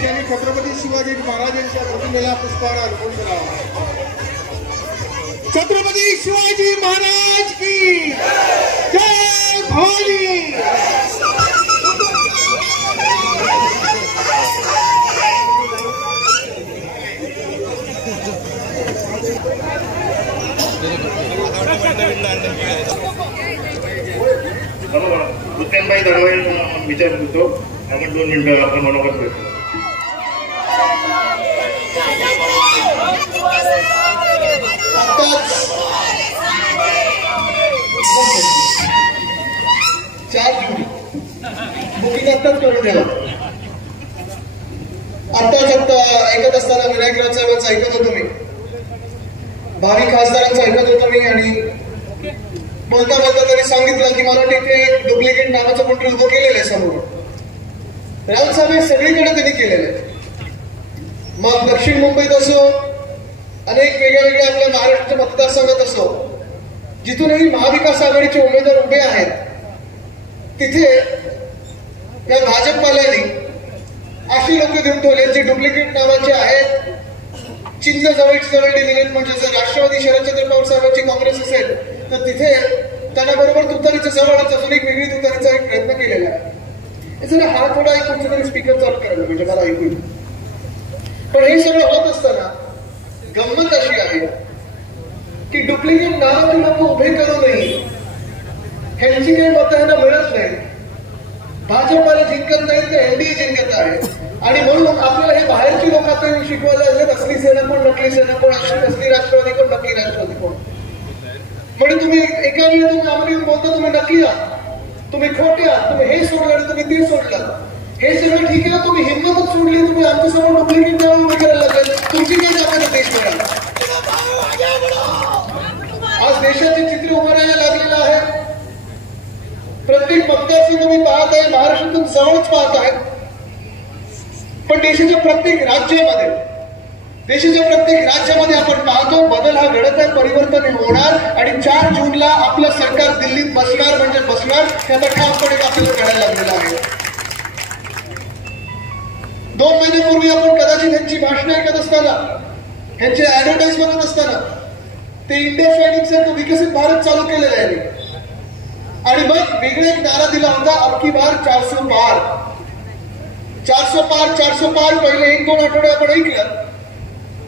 फडणवीस यांनी छत्रपती शिवाजी महाराजांच्या प्रतिमेला पुष्पहार अर्पण करावा। छत्रपती शिवाजी महाराज की जय भवानी। हुसेनभाई दरवाई विचार करतो आपण 2 मिनिटं आपण मनोगत करतो। बुकिंग आत्ताच करून द्या। आत्ताच ऐकत असताना विनायकराव साहेबांचं ऐकत होतो मी, भावी खासदारांचं ऐकत होतो मी, आणि बोलता बोलता तरी सांगितलं की मला तिथे एक डुप्लिकेट नावाचं कोणतरी उभं केलेलं आहे समोर। राऊत साहेब हे सगळीकडे त्यांनी केलेलं आहे, मग दक्षिण मुंबईत असो, अनेक वेगळ्या वेगळ्या आपल्या महाराष्ट्र मतदारसंघात असो, जिथूनही महाविकास आघाडीचे उमेदवार उभे आहेत तिथे या भाजपवाल्यांनी अशी लोक देऊन ठेवले जे डुप्लिकेट नावाचे आहेत, चिन्ह जवळ दिलेले। म्हणजे जर राष्ट्रवादी शरदचंद्र पवार साहेबांची काँग्रेस असेल तर तिथे त्यांना बरोबर तुतारीच्या जवळच अजून एक वेगळी तुतारीचा एक प्रयत्न केलेला आहे। जरा हा थोडा एक कुठचा तरी स्पीकर चालू करायला म्हणजे मला ऐकू। पण हे सगळं होत असताना गंमत अशी आहे की डुप्लिकेट नावाचे लोक उभे करूनही ह्यांची काही मतं ह्यांना मिळत नाही, भाजपला जिंकत नाही तर एनडीए जिंकत आहे। आणि म्हणून आपल्याला हे बाहेरची लोक आता शिकवायला लागले, असली सेना कोण नकली सेना कोण, असली राष्ट्रवादी कोण नकली राष्ट्रवादी कोण। म्हणजे तुम्ही एका वेळी तुम्ही आम्हाला बोलता तुम्ही नकली आहात, तुम्ही खोटे आहात, तुम्ही हे सोडलं आणि तुम्ही ते सोडलं, हे सगळं ठीक आहे ना, तुम्ही हिंमतच सोडली, तुम्ही आमच्यासमोर डुप्लिकेट नाव उभे करायला लागले, तुमची काही जागा देश मिळाला। आज देशाचे चित्र उभारायला लागलेलं आहे, प्रत्येक मतदारसंघ तुम्ही पाहत आहे, महाराष्ट्रातून जवळच पाहत आहे, पण देशाच्या प्रत्येक राज्यामध्ये आपण पाहतो बदल हा घडत आहे, परिवर्तन होणार आणि 4 जूनला आपलं सरकार दिल्लीत बसणार म्हणजे बसणार, त्याचा ठामपणे आपल्याला कळायला लागलेला आहे। 2 महिन्यापूर्वी आपण कदाचित ह्यांची भाषणं ऐकत असताना, ह्यांचे ऍडव्हर्टाईज बघत असताना ते इंडिया शायनिंग सारखं विकसित भारत चालू केलेलं आहे आणि मग वेगळा एक नारा दिला होता, अबकी बार 400 पार। 400 पार 400 पार पहिले 1-2 आठवडे आपण ऐकलं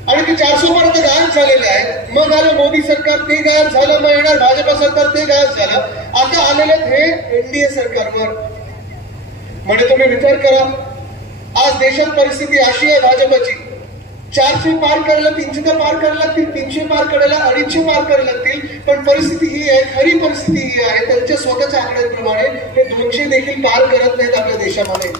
आणि ते 400 पार आता गायब झालेले आहे। मग आलं मोदी सरकार, ते गायब झालं, मग येणार भाजपा सरकार, ते गायब झालं, आता आलेले हे एनडीए सरकारवर। म्हणजे तुम्ही विचार करा, आज देशात परिस्थिती अशी आहे भाजपची, 400 पार करायला 300 पार करायला लागतील, 300 पार करायला 250 पार करायला लागतील, पण परिस्थिती ही आहे, खरी परिस्थिती ही आहे त्यांच्या स्वतःच्या आकड्यांप्रमाणे ते 200 देखील पार करत नाहीत आपल्या देशामध्ये।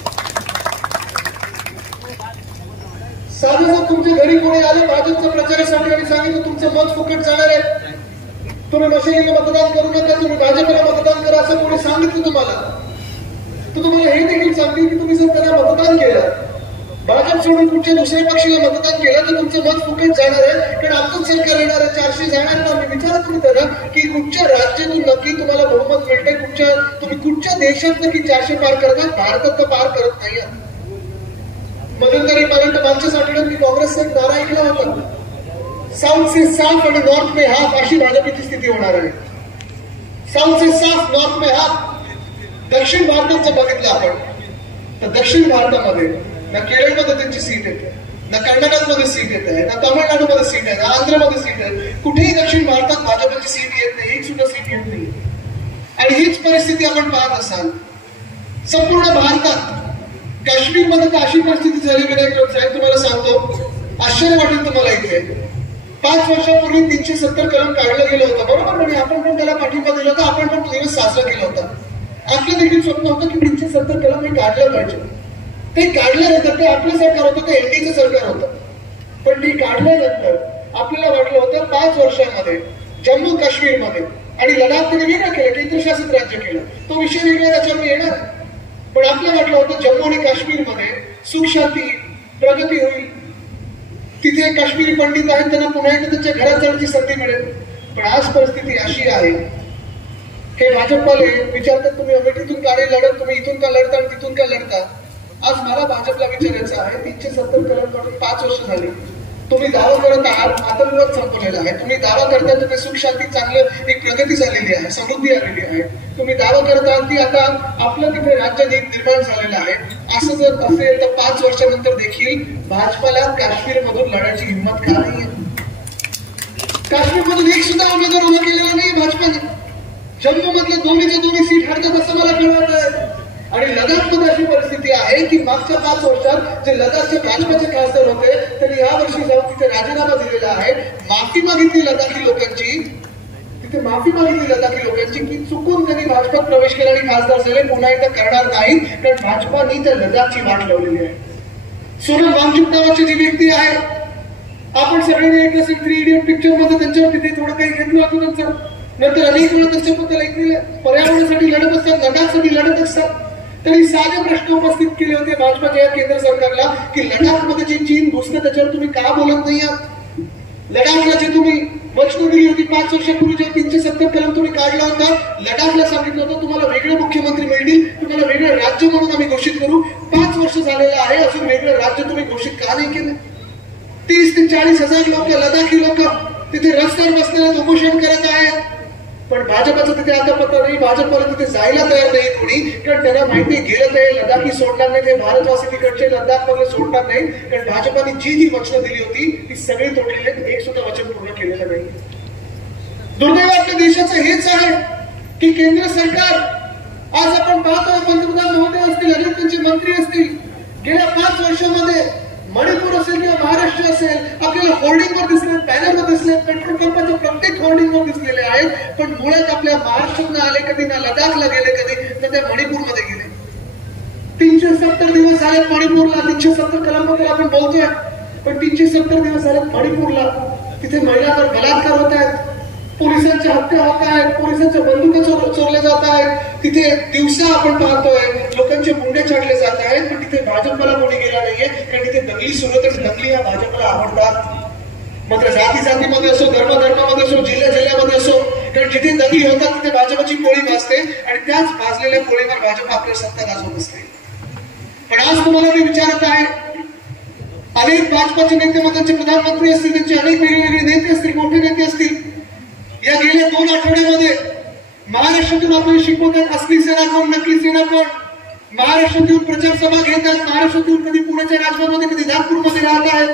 साधं जर तुमच्या घरी कोणी आले भाजपच्या प्रचारासाठी आणि सांगितलं तुमचं मत फुकट जाणार आहे, तुम्ही मशिदीला मतदान करू नका, तुम्ही भाजपला मतदान करा, असं कोणी सांगितलं तुम्हाला, तर तुम्हाला हे देखील सांगतील की तुम्ही जर त्यांना मतदान केलं, भाजप सोडून कुठच्या दुसऱ्या पक्षाला मतदान केलं तर तुमचं मत फुकट जाणार आहे, कारण आमचंच सरकार येणार आहे, 400 जाणार ना। मी विचारा तुम्ही त्यांना की कुठच्या राज्यातून नक्की तुम्हाला बहुमत मिळतंय, तुम्ही कुठच्या देशात नक्की 400 पार करतात, भारतात तर पार करत नाही। मध्यंतरीपर्यंत मागच्याच आठवड्यात मी काँग्रेसचा एक नारा ऐकला होता, साऊथ से साफ आणि नॉर्थ में हाफ, अशी भाजपची स्थिती होणार आहे। साऊथ से साफ नॉर्थ में हाफ। दक्षिण भारतात जर बघितलं आपण तर दक्षिण भारतामध्ये ना केरळमध्ये त्यांची सीट येते, ना कर्नाटकमध्ये सीट येत आहे, ना तामिळनाडूमध्ये सीट आहे, ना आंध्रमध्ये सीट आहे, कुठेही दक्षिण भारतात भाजपची सीट येत नाही, एक सुद्धा सीट येत नाही। आणि हीच परिस्थिती आपण पाहत असाल संपूर्ण भारतात। काश्मीरमध्ये तर अशी परिस्थिती झाली विनायकराव साहेब, तुम्हाला सांगतो, आश्चर्य वाटेल तुम्हाला इथे। 5 वर्षापूर्वी 370 कलम काढलं गेलं होतं, बरोबर, आणि आपण पण त्याला पाठिंबा दिला होता, आपण पण दिवस साजरा केला होता। आपलं देखील स्वप्न होतं की 370 कलम हे काढलं पाहिजे, ते काढल्यानंतर ते आपलं सरकार होतं, ते एनडीएचं सरकार होतं, पण ते काढल्यानंतर आपल्याला वाटलं होतं 5 वर्षांमध्ये जम्मू काश्मीरमध्ये आणि लडाख त्यांनी वेगळं केलं, केंद्रशासित राज्य केलं, तो विषय वेगळा त्याच्यावर येणार, पण आपल्याला वाटलं होतं जम्मू आणि काश्मीरमध्ये सुख शांती प्रगती होईल, तिथे काश्मीरी पंडित आहेत त्यांना पुन्हा एकदा त्यांच्या घरात जाण्याची संधी मिळेल। पण आज परिस्थिती अशी आहे, हे भाजपवाले विचारतात तुम्ही अमेठीतून का नाही लढत, तुम्ही इथून का लढता आणि तिथून का लढता, आज मला भाजपला विचारायचं आहे, 370 कलम 5 वर्ष झाली, तुम्ही दावा करत आहात आतंकवाद संपलेला आहे, तुम्ही दावा करता तुम्ही सुख शांती चांगलं एक प्रगती झालेली आहे, समृद्धी आलेली आहे, तुम्ही दावा करत आहात की आता आपलं तिथे राज्य निर्माण झालेलं आहे. असं जर असेल तर 5 वर्षानंतर देखील भाजपाला काश्मीरमधून लढायची हिंमत का नाहीये? काश्मीरमधून एक सुद्धा उमेदवार उभा केलेला नाही भाजपाने. जम्मू मधले दोन्ही सीट हरतात असं मला कळवत आहे. आणि लडाखमध्ये अशी परिस्थिती आहे की मागच्या 5 वर्षात जे लडाखचे भाजपाचे खासदार होते त्यांनी या वर्षी जाऊन तिथे राजीनामा दिलेला आहे, माफी मागितली लडाखी लोकांची, तिथे माफी मागितली लडाखी लोकांची की चुकून त्यांनी भाजपात प्रवेश केला आणि खासदार झाले, पुन्हा एकदा करणार नाही, कारण भाजपाने त्या लडाखची वाट लावलेली आहे. सोनम वांगचुक नावाची जी व्यक्ती आहे, आपण सगळ्यांनी एक असेल 3 इडियट पिक्चर मध्ये त्यांच्यावर तिथे थोडं काही घेतलं होतं त्यांचं, नंतर अनेक वेळा त्याच्याबद्दल ऐकलेलं, पर्यावरणासाठी लढत असतात, लडाखसाठी लढत असतात. त्यांनी साधे प्रश्न उपस्थित केले होते भाजपाच्या केंद्र सरकारला की लडाखमध्ये जे चीन घुसतं त्याच्यावर तुम्ही का बोलत नाही आहात? लडाखला जे तुम्ही वचनं दिली होती 5 वर्षापूर्वी, जे 370 कलम तुम्ही काढला होता, लडाखला सांगितलं होतं तुम्हाला वेगळे मुख्यमंत्री मिळतील, तुम्हाला वेगळं राज्य म्हणून आम्ही घोषित करू. 5 वर्ष झालेलं आहे, अजून वेगळं राज्य तुम्ही घोषित का नाही केलं? 30 ते 40 हजार लोक, लडाखी लोक तिथे रस्त्यावर बसलेले उपोषण करत आहेत, पण भाजपाचं तिथे आता पत्ता नाही, भाजपला तिथे जायला तयार नाही कोणी, कारण त्यांना माहिती गेलं ते लडाखी सोडणार नाही, ते भारतवासी तिकडचे लडाख मध्ये सोडणार नाही, कारण भाजपाने जी वचनं दिली होती ती सगळी तोडलेली आहेत, एक सुद्धा वचन पूर्ण केलेलं नाही. दुर्दैव आपल्या देशाचं हेच आहे की केंद्र सरकार, आज आपण पाहतोय पंतप्रधान महोदय असतील, अनेक त्यांचे मंत्री असतील, गेल्या 5 वर्षामध्ये मणिपूर असेल किंवा महाराष्ट्र असेल, आपल्याला होर्डिंगवर दिसले, बॅनरवर दिसले, पेट्रोल पंपाच्या प्रत्येक होर्डिंगवर दिसलेले आहेत, पण मुळात आपल्या महाराष्ट्रात आले कधी, ना लडाखला गेले कधी, तर त्या मणिपूरमध्ये गेले. 370 दिवस झालेत मणिपूरला, 370 कलमाबद्दल आपण बोलतोय, पण 370 दिवस झालेत मणिपूरला, तिथे महिलांवर बलात्कार होत आहेत, पोलिसांच्या हत्या होत आहेत, पोलिसांच्या बंदुका चोरल्या जात आहेत, तिथे दिवसा आपण पाहतोय लोकांचे मुंडे छाडले जात आहेत, पण तिथे भाजपला कोणी गेला नाहीये, कारण तिथे दंगली सुरू होतात. दंगली ह्या भाजपला आवडतात, मात्र जातीमध्ये असो, धर्मामध्ये असो, जिल्ह्यामध्ये असो, कारण जिथे दंगली होतात तिथे भाजपची पोळी भाजते आणि त्याच भाजलेल्या पोळीवर भाजप आपल्या सत्ता गाजवत असते. पण आज तुम्हाला मी विचारत आहे, अनेक भाजपाचे नेते, मग त्यांचे प्रधानमंत्री असतील, त्यांचे अनेक वेगवेगळे नेते असतील, मोठे नेते असतील, या गेल्या 2 आठवड्यामध्ये महाराष्ट्रातून आपल्याला शिकवतात असली सेना कोण, नकली सेना कोण, महाराष्ट्रातून प्रचार सभा घेतात, महाराष्ट्रातून कधी पुण्याच्या राजभवनामध्ये, कधी नागपूरमध्ये राहत आहेत.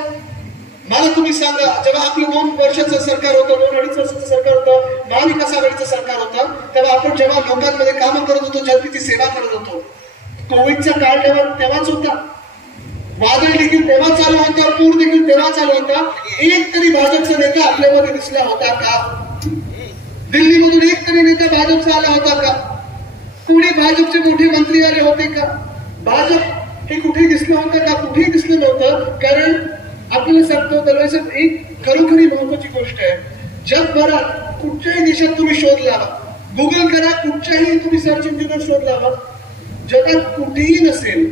मला तुम्ही सांगा, जेव्हा आपलं 2 वर्षाचं सरकार होतं, 2-2.5 वर्षाचं सरकार होतं, महाविकास आघाडीचं सरकार होतं, तेव्हा आपण जेव्हा लोकांमध्ये कामं करत होतो, जनतेची सेवा करत होतो, कोविडचा काळ तेव्हाच होता, वादळ देखील तेव्हा चालू होता, पूर देखील तेव्हा चालू होता, एक तरी भाजपचा नेता आपल्यामध्ये दिसला होता का? दिल्लीमधून एक तरी नेता भाजपचा आला होता का? कोणी भाजपचे मोठे मंत्री आले होते का? भाजप हे कुठे दिसलं होतं का? कुठेही दिसलं नव्हतं. कारण आपल्याला सांगतो दरवेळेस एक खरोखरी महत्वाची गोष्ट आहे, जगभरात कुठच्याही देशात तुम्ही शोध लावा, गुगल करा, कुठच्याही तुम्ही सर्च इंजिनवर शोध लावा, जगात कुठेही नसेल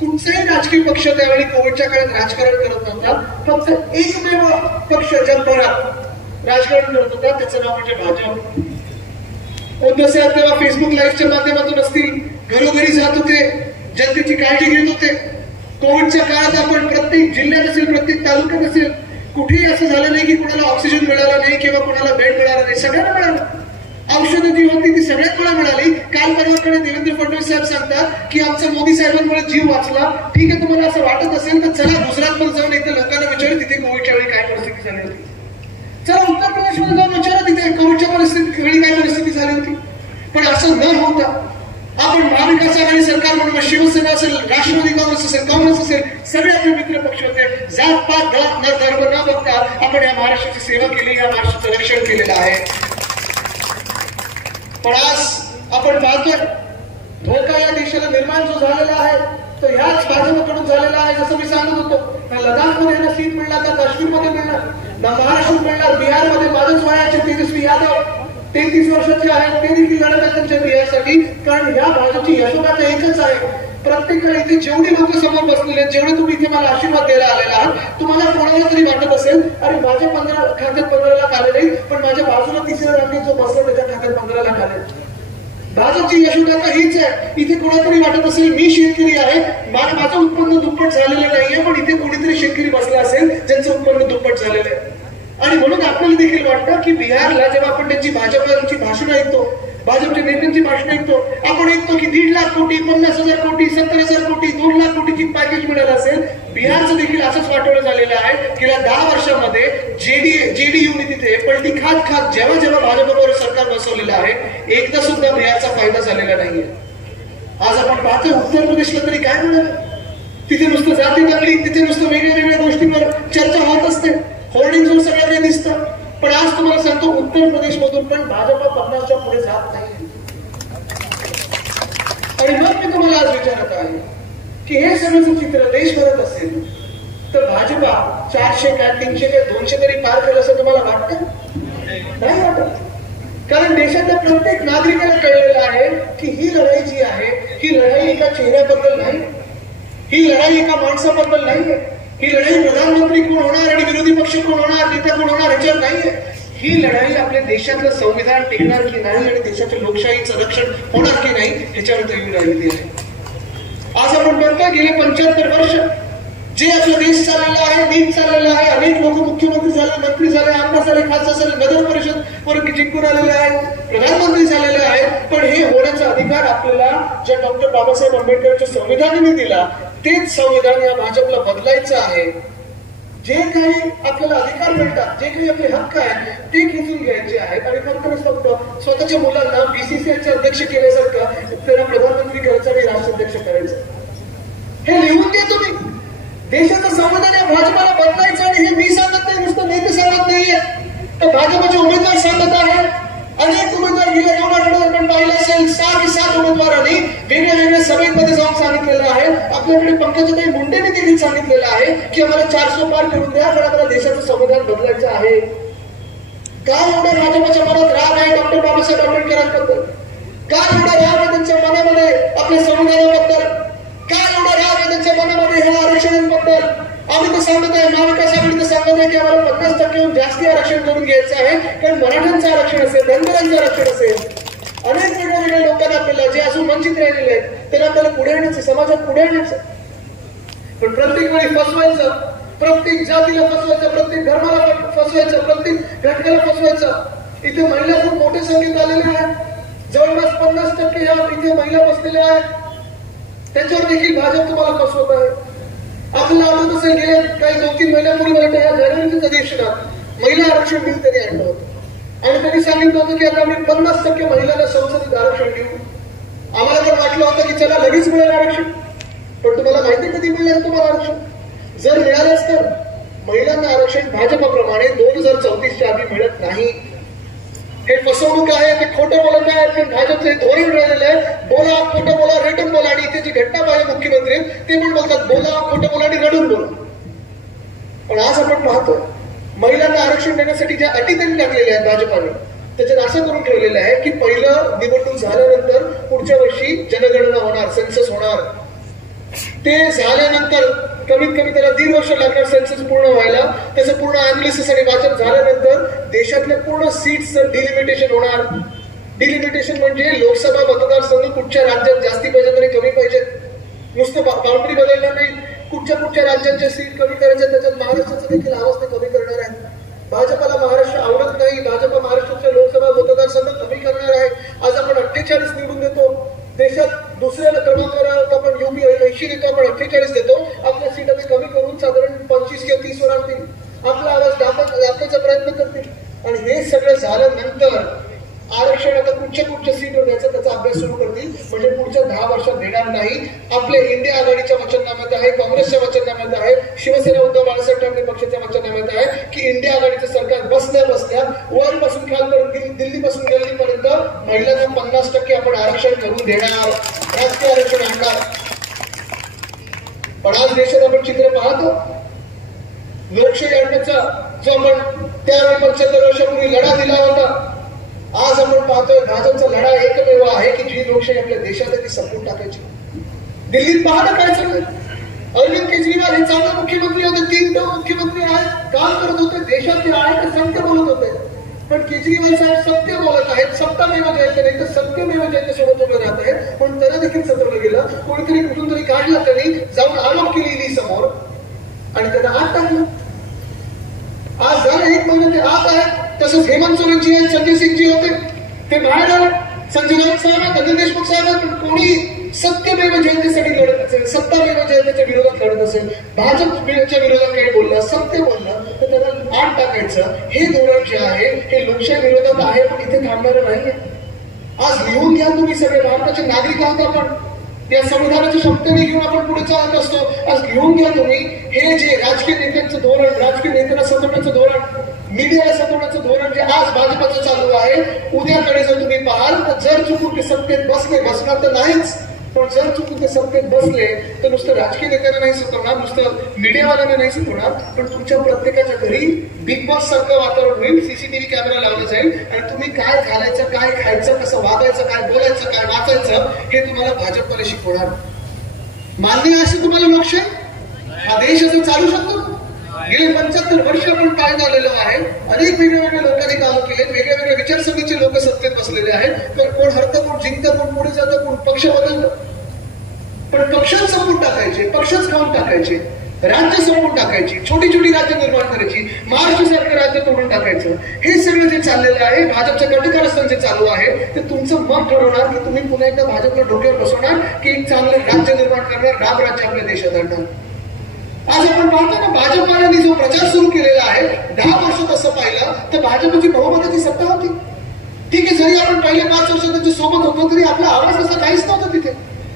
कुठचाही राजकीय पक्ष त्यावेळी कोविडच्या काळात राजकारण करत नव्हता. फक्त एकमेव पक्ष जगभरात राजकारण करत होता, त्याचं नाव म्हणजे भाजप. उद्धव साहेब तेव्हा फेसबुक लाईव्हच्या माध्यमातून असतील, घरोघरी जात होते, जनतेची काळजी घेत होते. कोविडच्या काळात आपण प्रत्येक जिल्ह्यात असेल, प्रत्येक तालुक्यात असेल, कुठेही असं झालं नाही की कुणाला ऑक्सिजन मिळाला नाही किंवा कुणाला बेड मिळाला नाही, सगळ्यांना मिळालं. औषधं जी होती ती सगळ्यांना मिळाली. काल परवाकडे देवेंद्र फडणवीस साहेब सांगतात की आमचा मोदी साहेबांमुळे जीव वाचला. ठीक आहे, तुम्हाला असं वाटत असेल तर चला गुजरातमध्ये जाऊन एकदा लोकांना विचारू तिथे कोविडच्या वेळी काय परिस्थिती झाली होती. चला उत्तर प्रदेशमध्ये जाऊन विचारा तिथे कोविडच्या वेळी काय परिस्थिती झाली होती. पण असं न होता आपण महाविकास आघाडी सरकार म्हणून शिवसेना असेल, राष्ट्रवादी काँग्रेस असेल, काँग्रेस असेल, सगळे आपले मित्र पक्ष होते. जात पात धर्म न बघता आपण या महाराष्ट्राची सेवा केली, या महाराष्ट्राचं रक्षण केलेलं आहे. पण आज आपण पाहतोय धोका या देशाला निर्माण जो झालेला आहे तो ह्याच भाजपकडून झालेला आहे. जसं मी सांगत होतो, ना लडाखमध्ये ना सीट मिळणार, ना काश्मीरमध्ये मिळणार, ना महाराष्ट्रात मिळणार. बिहारमध्ये माझ्याच वयाचे तेजस्वी यादव 33 वर्षाचे आहेत, ते देखील लढत आहेत त्यांच्या बिहारसाठी. कारण ह्या भाजपची यशोगाथा एकच आहे, प्रत्येकाला इथे जेवढी लोक समोर बसलेले आहेत, जेवढे तुम्ही इथे मला आशीर्वाद द्यायला आलेला आहात, तुम्हाला कोणाला तरी वाटत असेल अरे माझ्या 15 खात्यात 15 लाख आले नाही, पण माझ्या बाजूला तिसऱ्या रांगेत जो बसला त्याच्या खात्यात 15 लाख आले. भाजपची यशोगाथा हीच आहे. इथे कोणातरी वाटत असेल मी शेतकरी आहे, माझं उत्पन्न दुप्पट झालेलं नाहीये, पण इथे कोणीतरी शेतकरी बसला असेल ज्यांचं उत्पन्न दुप्पट झालेलं आहे. आणि म्हणून आपल्याला देखील वाटतं की बिहारला जेव्हा आपण त्यांची भाजपची भाषणं ऐकतो, भाजपच्या नेत्यांची भाषण ऐकतो, आपण ऐकतो की 1.5 लाख कोटी, 50,000 कोटी, 70,000 कोटी, 2 लाख कोटीची पॅकेज मिळालं असेल. बिहारचं देखील असंच वाटवलं झालेलं आहे की या 10 वर्षामध्ये जेडीयूने तिथे पलटी खात जेव्हा जेव्हा भाजपवर सरकार बसवलेलं आहे, एकदा सुद्धा बिहारचा फायदा झालेला नाहीये. आज आपण पाहतोय उत्तर प्रदेशला तरी काय मिळालं. तिथे नुसतं जाती टाकली, तिथे नुसतं वेगळ्या वेगळ्या गोष्टींवर चर्चा होत असते, होर्डिंगवर सगळं काही दिसतं. पण आज तुम्हाला सांगतो उत्तर प्रदेश मधून पण भाजपा 50च्या पुढे जात नाही. आणि मग मी तुम्हाला आज विचारत आहे की हे सगळं चित्र देशभरात असेल तर भाजपा 400 काय 300 काय 200 तरी पार करेल असं तुम्हाला वाटतं? नाही वाटत. कारण देशातल्या प्रत्येक नागरिकाला कळलेलं आहे की ही लढाई जी आहे, ही लढाई एका चेहऱ्याबद्दल नाही, ही लढाई एका माणसाबद्दल नाहीये, ही लढाई प्रधानमंत्री कोण होणार आणि विरोधी पक्ष कोण होणार, नेता कोण होणार ह्याच्यावर नाहीये. ही लढाई आपल्या देशातलं संविधान टिकणार की नाही आणि देशाच्या लोकशाहीचं रक्षण होणार की नाही ह्याच्यावर तरी राहिलेली आहे. आज आपण बघतोय गेले 75 वर्ष जे आपला देश चाललेला आहे, नीट चाललेला आहे, अनेक लोक मुख्यमंत्री झाले, मंत्री झाले, आमदार झाले, खासदार झाले, नगर परिषद वर जिंकून आलेले आहेत, प्रधानमंत्री झालेले आहेत. पण हे होण्याचा अधिकार आपल्याला ज्या डॉक्टर बाबासाहेब आंबेडकरांच्या संविधानाने दिला तेच संविधान या भाजपला बदलायचं आहे. जे काही आपल्याला अधिकार मिळतात, जे काही आपले हक्क आहेत ते खेचून घ्यायचे आहेत आणि फक्त स्वतःच्या मुलांना बीसीसीआयचे अध्यक्ष केल्यासारखं त्यांना प्रधानमंत्री करायचं आणि राष्ट्राध्यक्ष करायचं. हे लिहून द्या तुम्ही. देशाचं संविधान या भाजपाला बदलायचं आणि हे मी सांगत नाही, नुसतं नेते सांगत नाहीये, तर भाजपचे उमेदवार सांगत आहेत. अनेक उमेदवार गेल्या 2 आठवड्यात आपण पाहिलं असेल 6 की 7 उमेदवारांनी वेगळ्या वेगळ्या सभेमध्ये जाऊन सांगितलेलं आहे. आपल्याकडे पंकजाताई मुंडेंनी देखील सांगितलेलं आहे की आम्हाला 400 पार करून द्या, कारण आम्हाला देशाचं संविधान बदलायचं आहे. का एवढा भाजपच्या मनात राग आहे डॉक्टर बाबासाहेब आंबेडकरांबद्दल? का एवढा राग आहे त्यांच्या मनामध्ये आपल्या संविधानाबद्दल? का एवढा राग आहे त्यांच्या मनामध्ये ह्या आरक्षणांबद्दल? आम्ही तर सांगत आहे, महाविकास आघाडी तर सांगत आहे की आम्हाला 50% जास्ती आरक्षण करून घ्यायचं आहे, कारण मराठ्यांचं आरक्षण असेल, धनगरांचं आरक्षण असेल, अनेक वेगळ्या लोकांना आपल्याला जे अजून वंचित राहिलेले आहेत त्यांना आपल्याला पुढे आणायचं, समाजात पुढे आणायचं. पण प्रत्येक वेळी फसवायचं, प्रत्येक जातीला फसवायचं, प्रत्येक धर्माला फसवायचं, प्रत्येक घटकाला फसवायचं. इथे महिला खूप मोठे संख्येत आलेले आहेत, जवळपास 50% इथे महिला बसलेल्या आहेत, त्याच्यावर देखील भाजप तुम्हाला फसवत आहे. आपल्याला आठवत असेल गेल्या काही 2-3 महिन्यापूर्वी मला या जानेवारीच्या अधिवेशनात महिला आरक्षण बिल त्यांनी आणलं होतं आणि त्यांनी सांगितलं होतं की आता आम्ही 50% महिलांना संसदेत आरक्षण देऊ. आम्हाला तर वाटलं होतं की चला लगेच मिळेल आरक्षण, पण तुम्हाला माहिती कधी मिळेल तुम्हाला आरक्षण? जर मिळालंच तर महिलांना आरक्षण भाजपप्रमाणे 2034च्या आधी मिळत नाही. हे फसवणूक आहे, ते खोटं बोलत आहे. पण भाजपचे धोरण राहिलेलं आहे, बोला खोटं बोला रटून बोला. आणि इथे जी घटना पाहिजे मुख्यमंत्री ते पण बोलतात बोला खोटं बोला आणि रडून बोला. पण आज आपण पाहतो महिलांना आरक्षण देण्यासाठी ज्या अटी त्यांनी टाकलेल्या आहेत भाजपाने, त्याच्यात असं करून ठेवलेलं आहे की पहिलं निवडणूक झाल्यानंतर पुढच्या वर्षी जनगणना होणार, सेन्सस होणार. ते झाल्यानंतर कमीत कमी त्याला 1.5 वर्ष लागणार सेन्सस पूर्ण व्हायला. त्याचं पूर्ण अनालिसिस आणि वाचन झाल्यानंतर देशातल्या पूर्ण सीट्सचं डिलिमिटेशन होणार. डिलिमिटेशन म्हणजे लोकसभा मतदारसंघ कुठच्या राज्यात जास्ती पाहिजे तरी कमी पाहिजे, नुसतं बाउंड्री बदलणार नाही, कुठच्या राज्यांच्या सीट कमी करायच्या. त्याच्यात महाराष्ट्राचा देखील आवाज ते कमी करणार आहे. भाजपाला महाराष्ट्र आवडत नाही, भाजपा महाराष्ट्राच्या लोकसभा मतदारसंघ कमी करणार आहे. आज आपण 48 निवडून देतो, देशात दुसऱ्या क्रमांकावर आपण UP 80 देतो, आपण 48 देतो. आपल्या सीट कमी करून साधारण 25 किंवा 30 वर आणतील, आपला आवाज दाखवण्याचा प्रयत्न करतील. आणि हे सगळं झाल्यानंतर आरक्षण आता कुठच्या सीटवर द्यायचा त्याचा अभ्यास सुरू करतील. म्हणजे पुढच्या 10 वर्षात देणार नाही. आपल्या इंडिया आघाडीच्या वचननाम्यात आहे, काँग्रेसच्या वचननाम्यात आहे, शिवसेना उद्धव बाळासाहेब ठाकरे पक्षाच्या वचननाम्यात आहे की इंडिया आघाडीचं सरकार बसल्या वरपासून खालपर्यंत, दिल्लीपासून दिल्लीपर्यंत महिलांना 50% आपण आरक्षण करून देणार, राजकीय आरक्षण आणणार. पण आज देशात आपण चित्र पाहतो लोकशाही आणण्याचा जो आपण त्यावेळी 75 वर्षापूर्वी लढा दिला होता, आज आपण पाहतोय भाजपचा लढा एकमेव आहे की जी लोकशाही आपल्या देशात ती संपवून टाकायची. दिल्लीत पाहता काय चाललंय? अरविंद केजरीवाल हे चांगले मुख्यमंत्री होते, 3 टर्म मुख्यमंत्री आहेत, काम करत होते, देशात जे आहे ते सत्य बोलत होते. पण केजरीवाल साहेब सत्य बोलत आहेत, सत्तामेव जयते नाही तर सत्यमेव जयते सोबत उभे राहत आहेत. पण त्याला देखील सतवलं गेलं. कोणीतरी कुठून तरी काढलं, त्यांनी जाऊन आरोप केली समोर आणि त्यांना आत टाकलं. आज झालं 1 महिना ते आत आहे. तसंच हेमंत सोरेनजी आहेत, संजय सिंगजी होते, ते बाहेर आले. संजय राऊत साहेब आहेत, अनिल देशमुख साहेब आहेत. पण कोणी सत्यमेव जयतेसाठी लढत असेल, सत्तामेव जयतेच्या विरोधात लढत असेल, भाजपच्या विरोधात काही बोललं, सत्य बोललं तर त्याला आत टाकायचं. हे धोरण जे आहे हे लोकशाही विरोधात आहे, पण इथे थांबणारं नाहीये. आज लिहून घ्या, तुम्ही सगळे भारताचे नागरिक आहात. आपण या संविधानाच्या शब्दाने घेऊन आपण पुढे चालत असतो. आज लिहून घ्या तुम्ही, हे जे राजकीय नेत्यांचं धोरण, राजकीय नेत्यांना सतवण्याचं धोरण, मीडियाला सतवण्याचं धोरण जे आज भाजपचं चालू आहे, उद्याकडे जर तुम्ही पाहाल तर जर चुकून ते सत्तेत बसणार तर नाहीच, पण जर चुकून ते सत्तेत बसले तर नुसतं राजकीय नेत्यांना नाही सतवणार, नुसतं मीडियावाल्यांना नाही सतवणार, पण तुमच्या प्रत्येकाच्या घरी बिग बॉस सारखं वातावरण होईल. सीसीटीव्ही कॅमेरा लावला जाईल आणि तुम्ही काय घालायचं, काय खायचं, कसं वागायचं, काय बोलायचं, काय वाचायचं हे तुम्हाला भाजपवाले शिकवणार. मान्य असे तुम्हाला लोकशाही हा देश असं चालू शकतो. गेले 75 वर्ष आपण काय झालेलं आहे. अनेक वेगवेगळ्या लोकांनी कामं केलेत, वेगळ्या वेगळ्या विचारसरणीचे लोक सत्तेत बसलेले आहेत. तर कोण हरतं, कोण जिंकतं, कोण पुढे जातं, कोण पक्ष बदलतं. पण पक्षच संपून टाकायचे, पक्षच खाऊन टाकायचे, राज्य संपून टाकायची, छोटी छोटी राज्य निर्माण करायची, महाराष्ट्र सारखं राज्य तोडून टाकायचं. हे सगळं जे चाललेलं आहे, भाजपच्या कंटकारस्थान जे चालू आहे, ते तुमचं मत ठरवणार की तुम्ही पुन्हा एकदा भाजपला डोक्यावर बसवणार की एक चांगलं राज्य निर्माण करणार, रामराज्य आपल्या देशात आणणार. आज आपण पाहतो ना, भाजपाने जो प्रचार सुरू केलेला आहे, 10 वर्ष तसं पाहिलं तर भाजपची बहुमताची सत्ता होती. ठीक आहे, जरी आपण पहिले 5 वर्ष त्यांच्या सोबत होतो तरी आपला आवाज तसा काहीच नव्हता तिथे.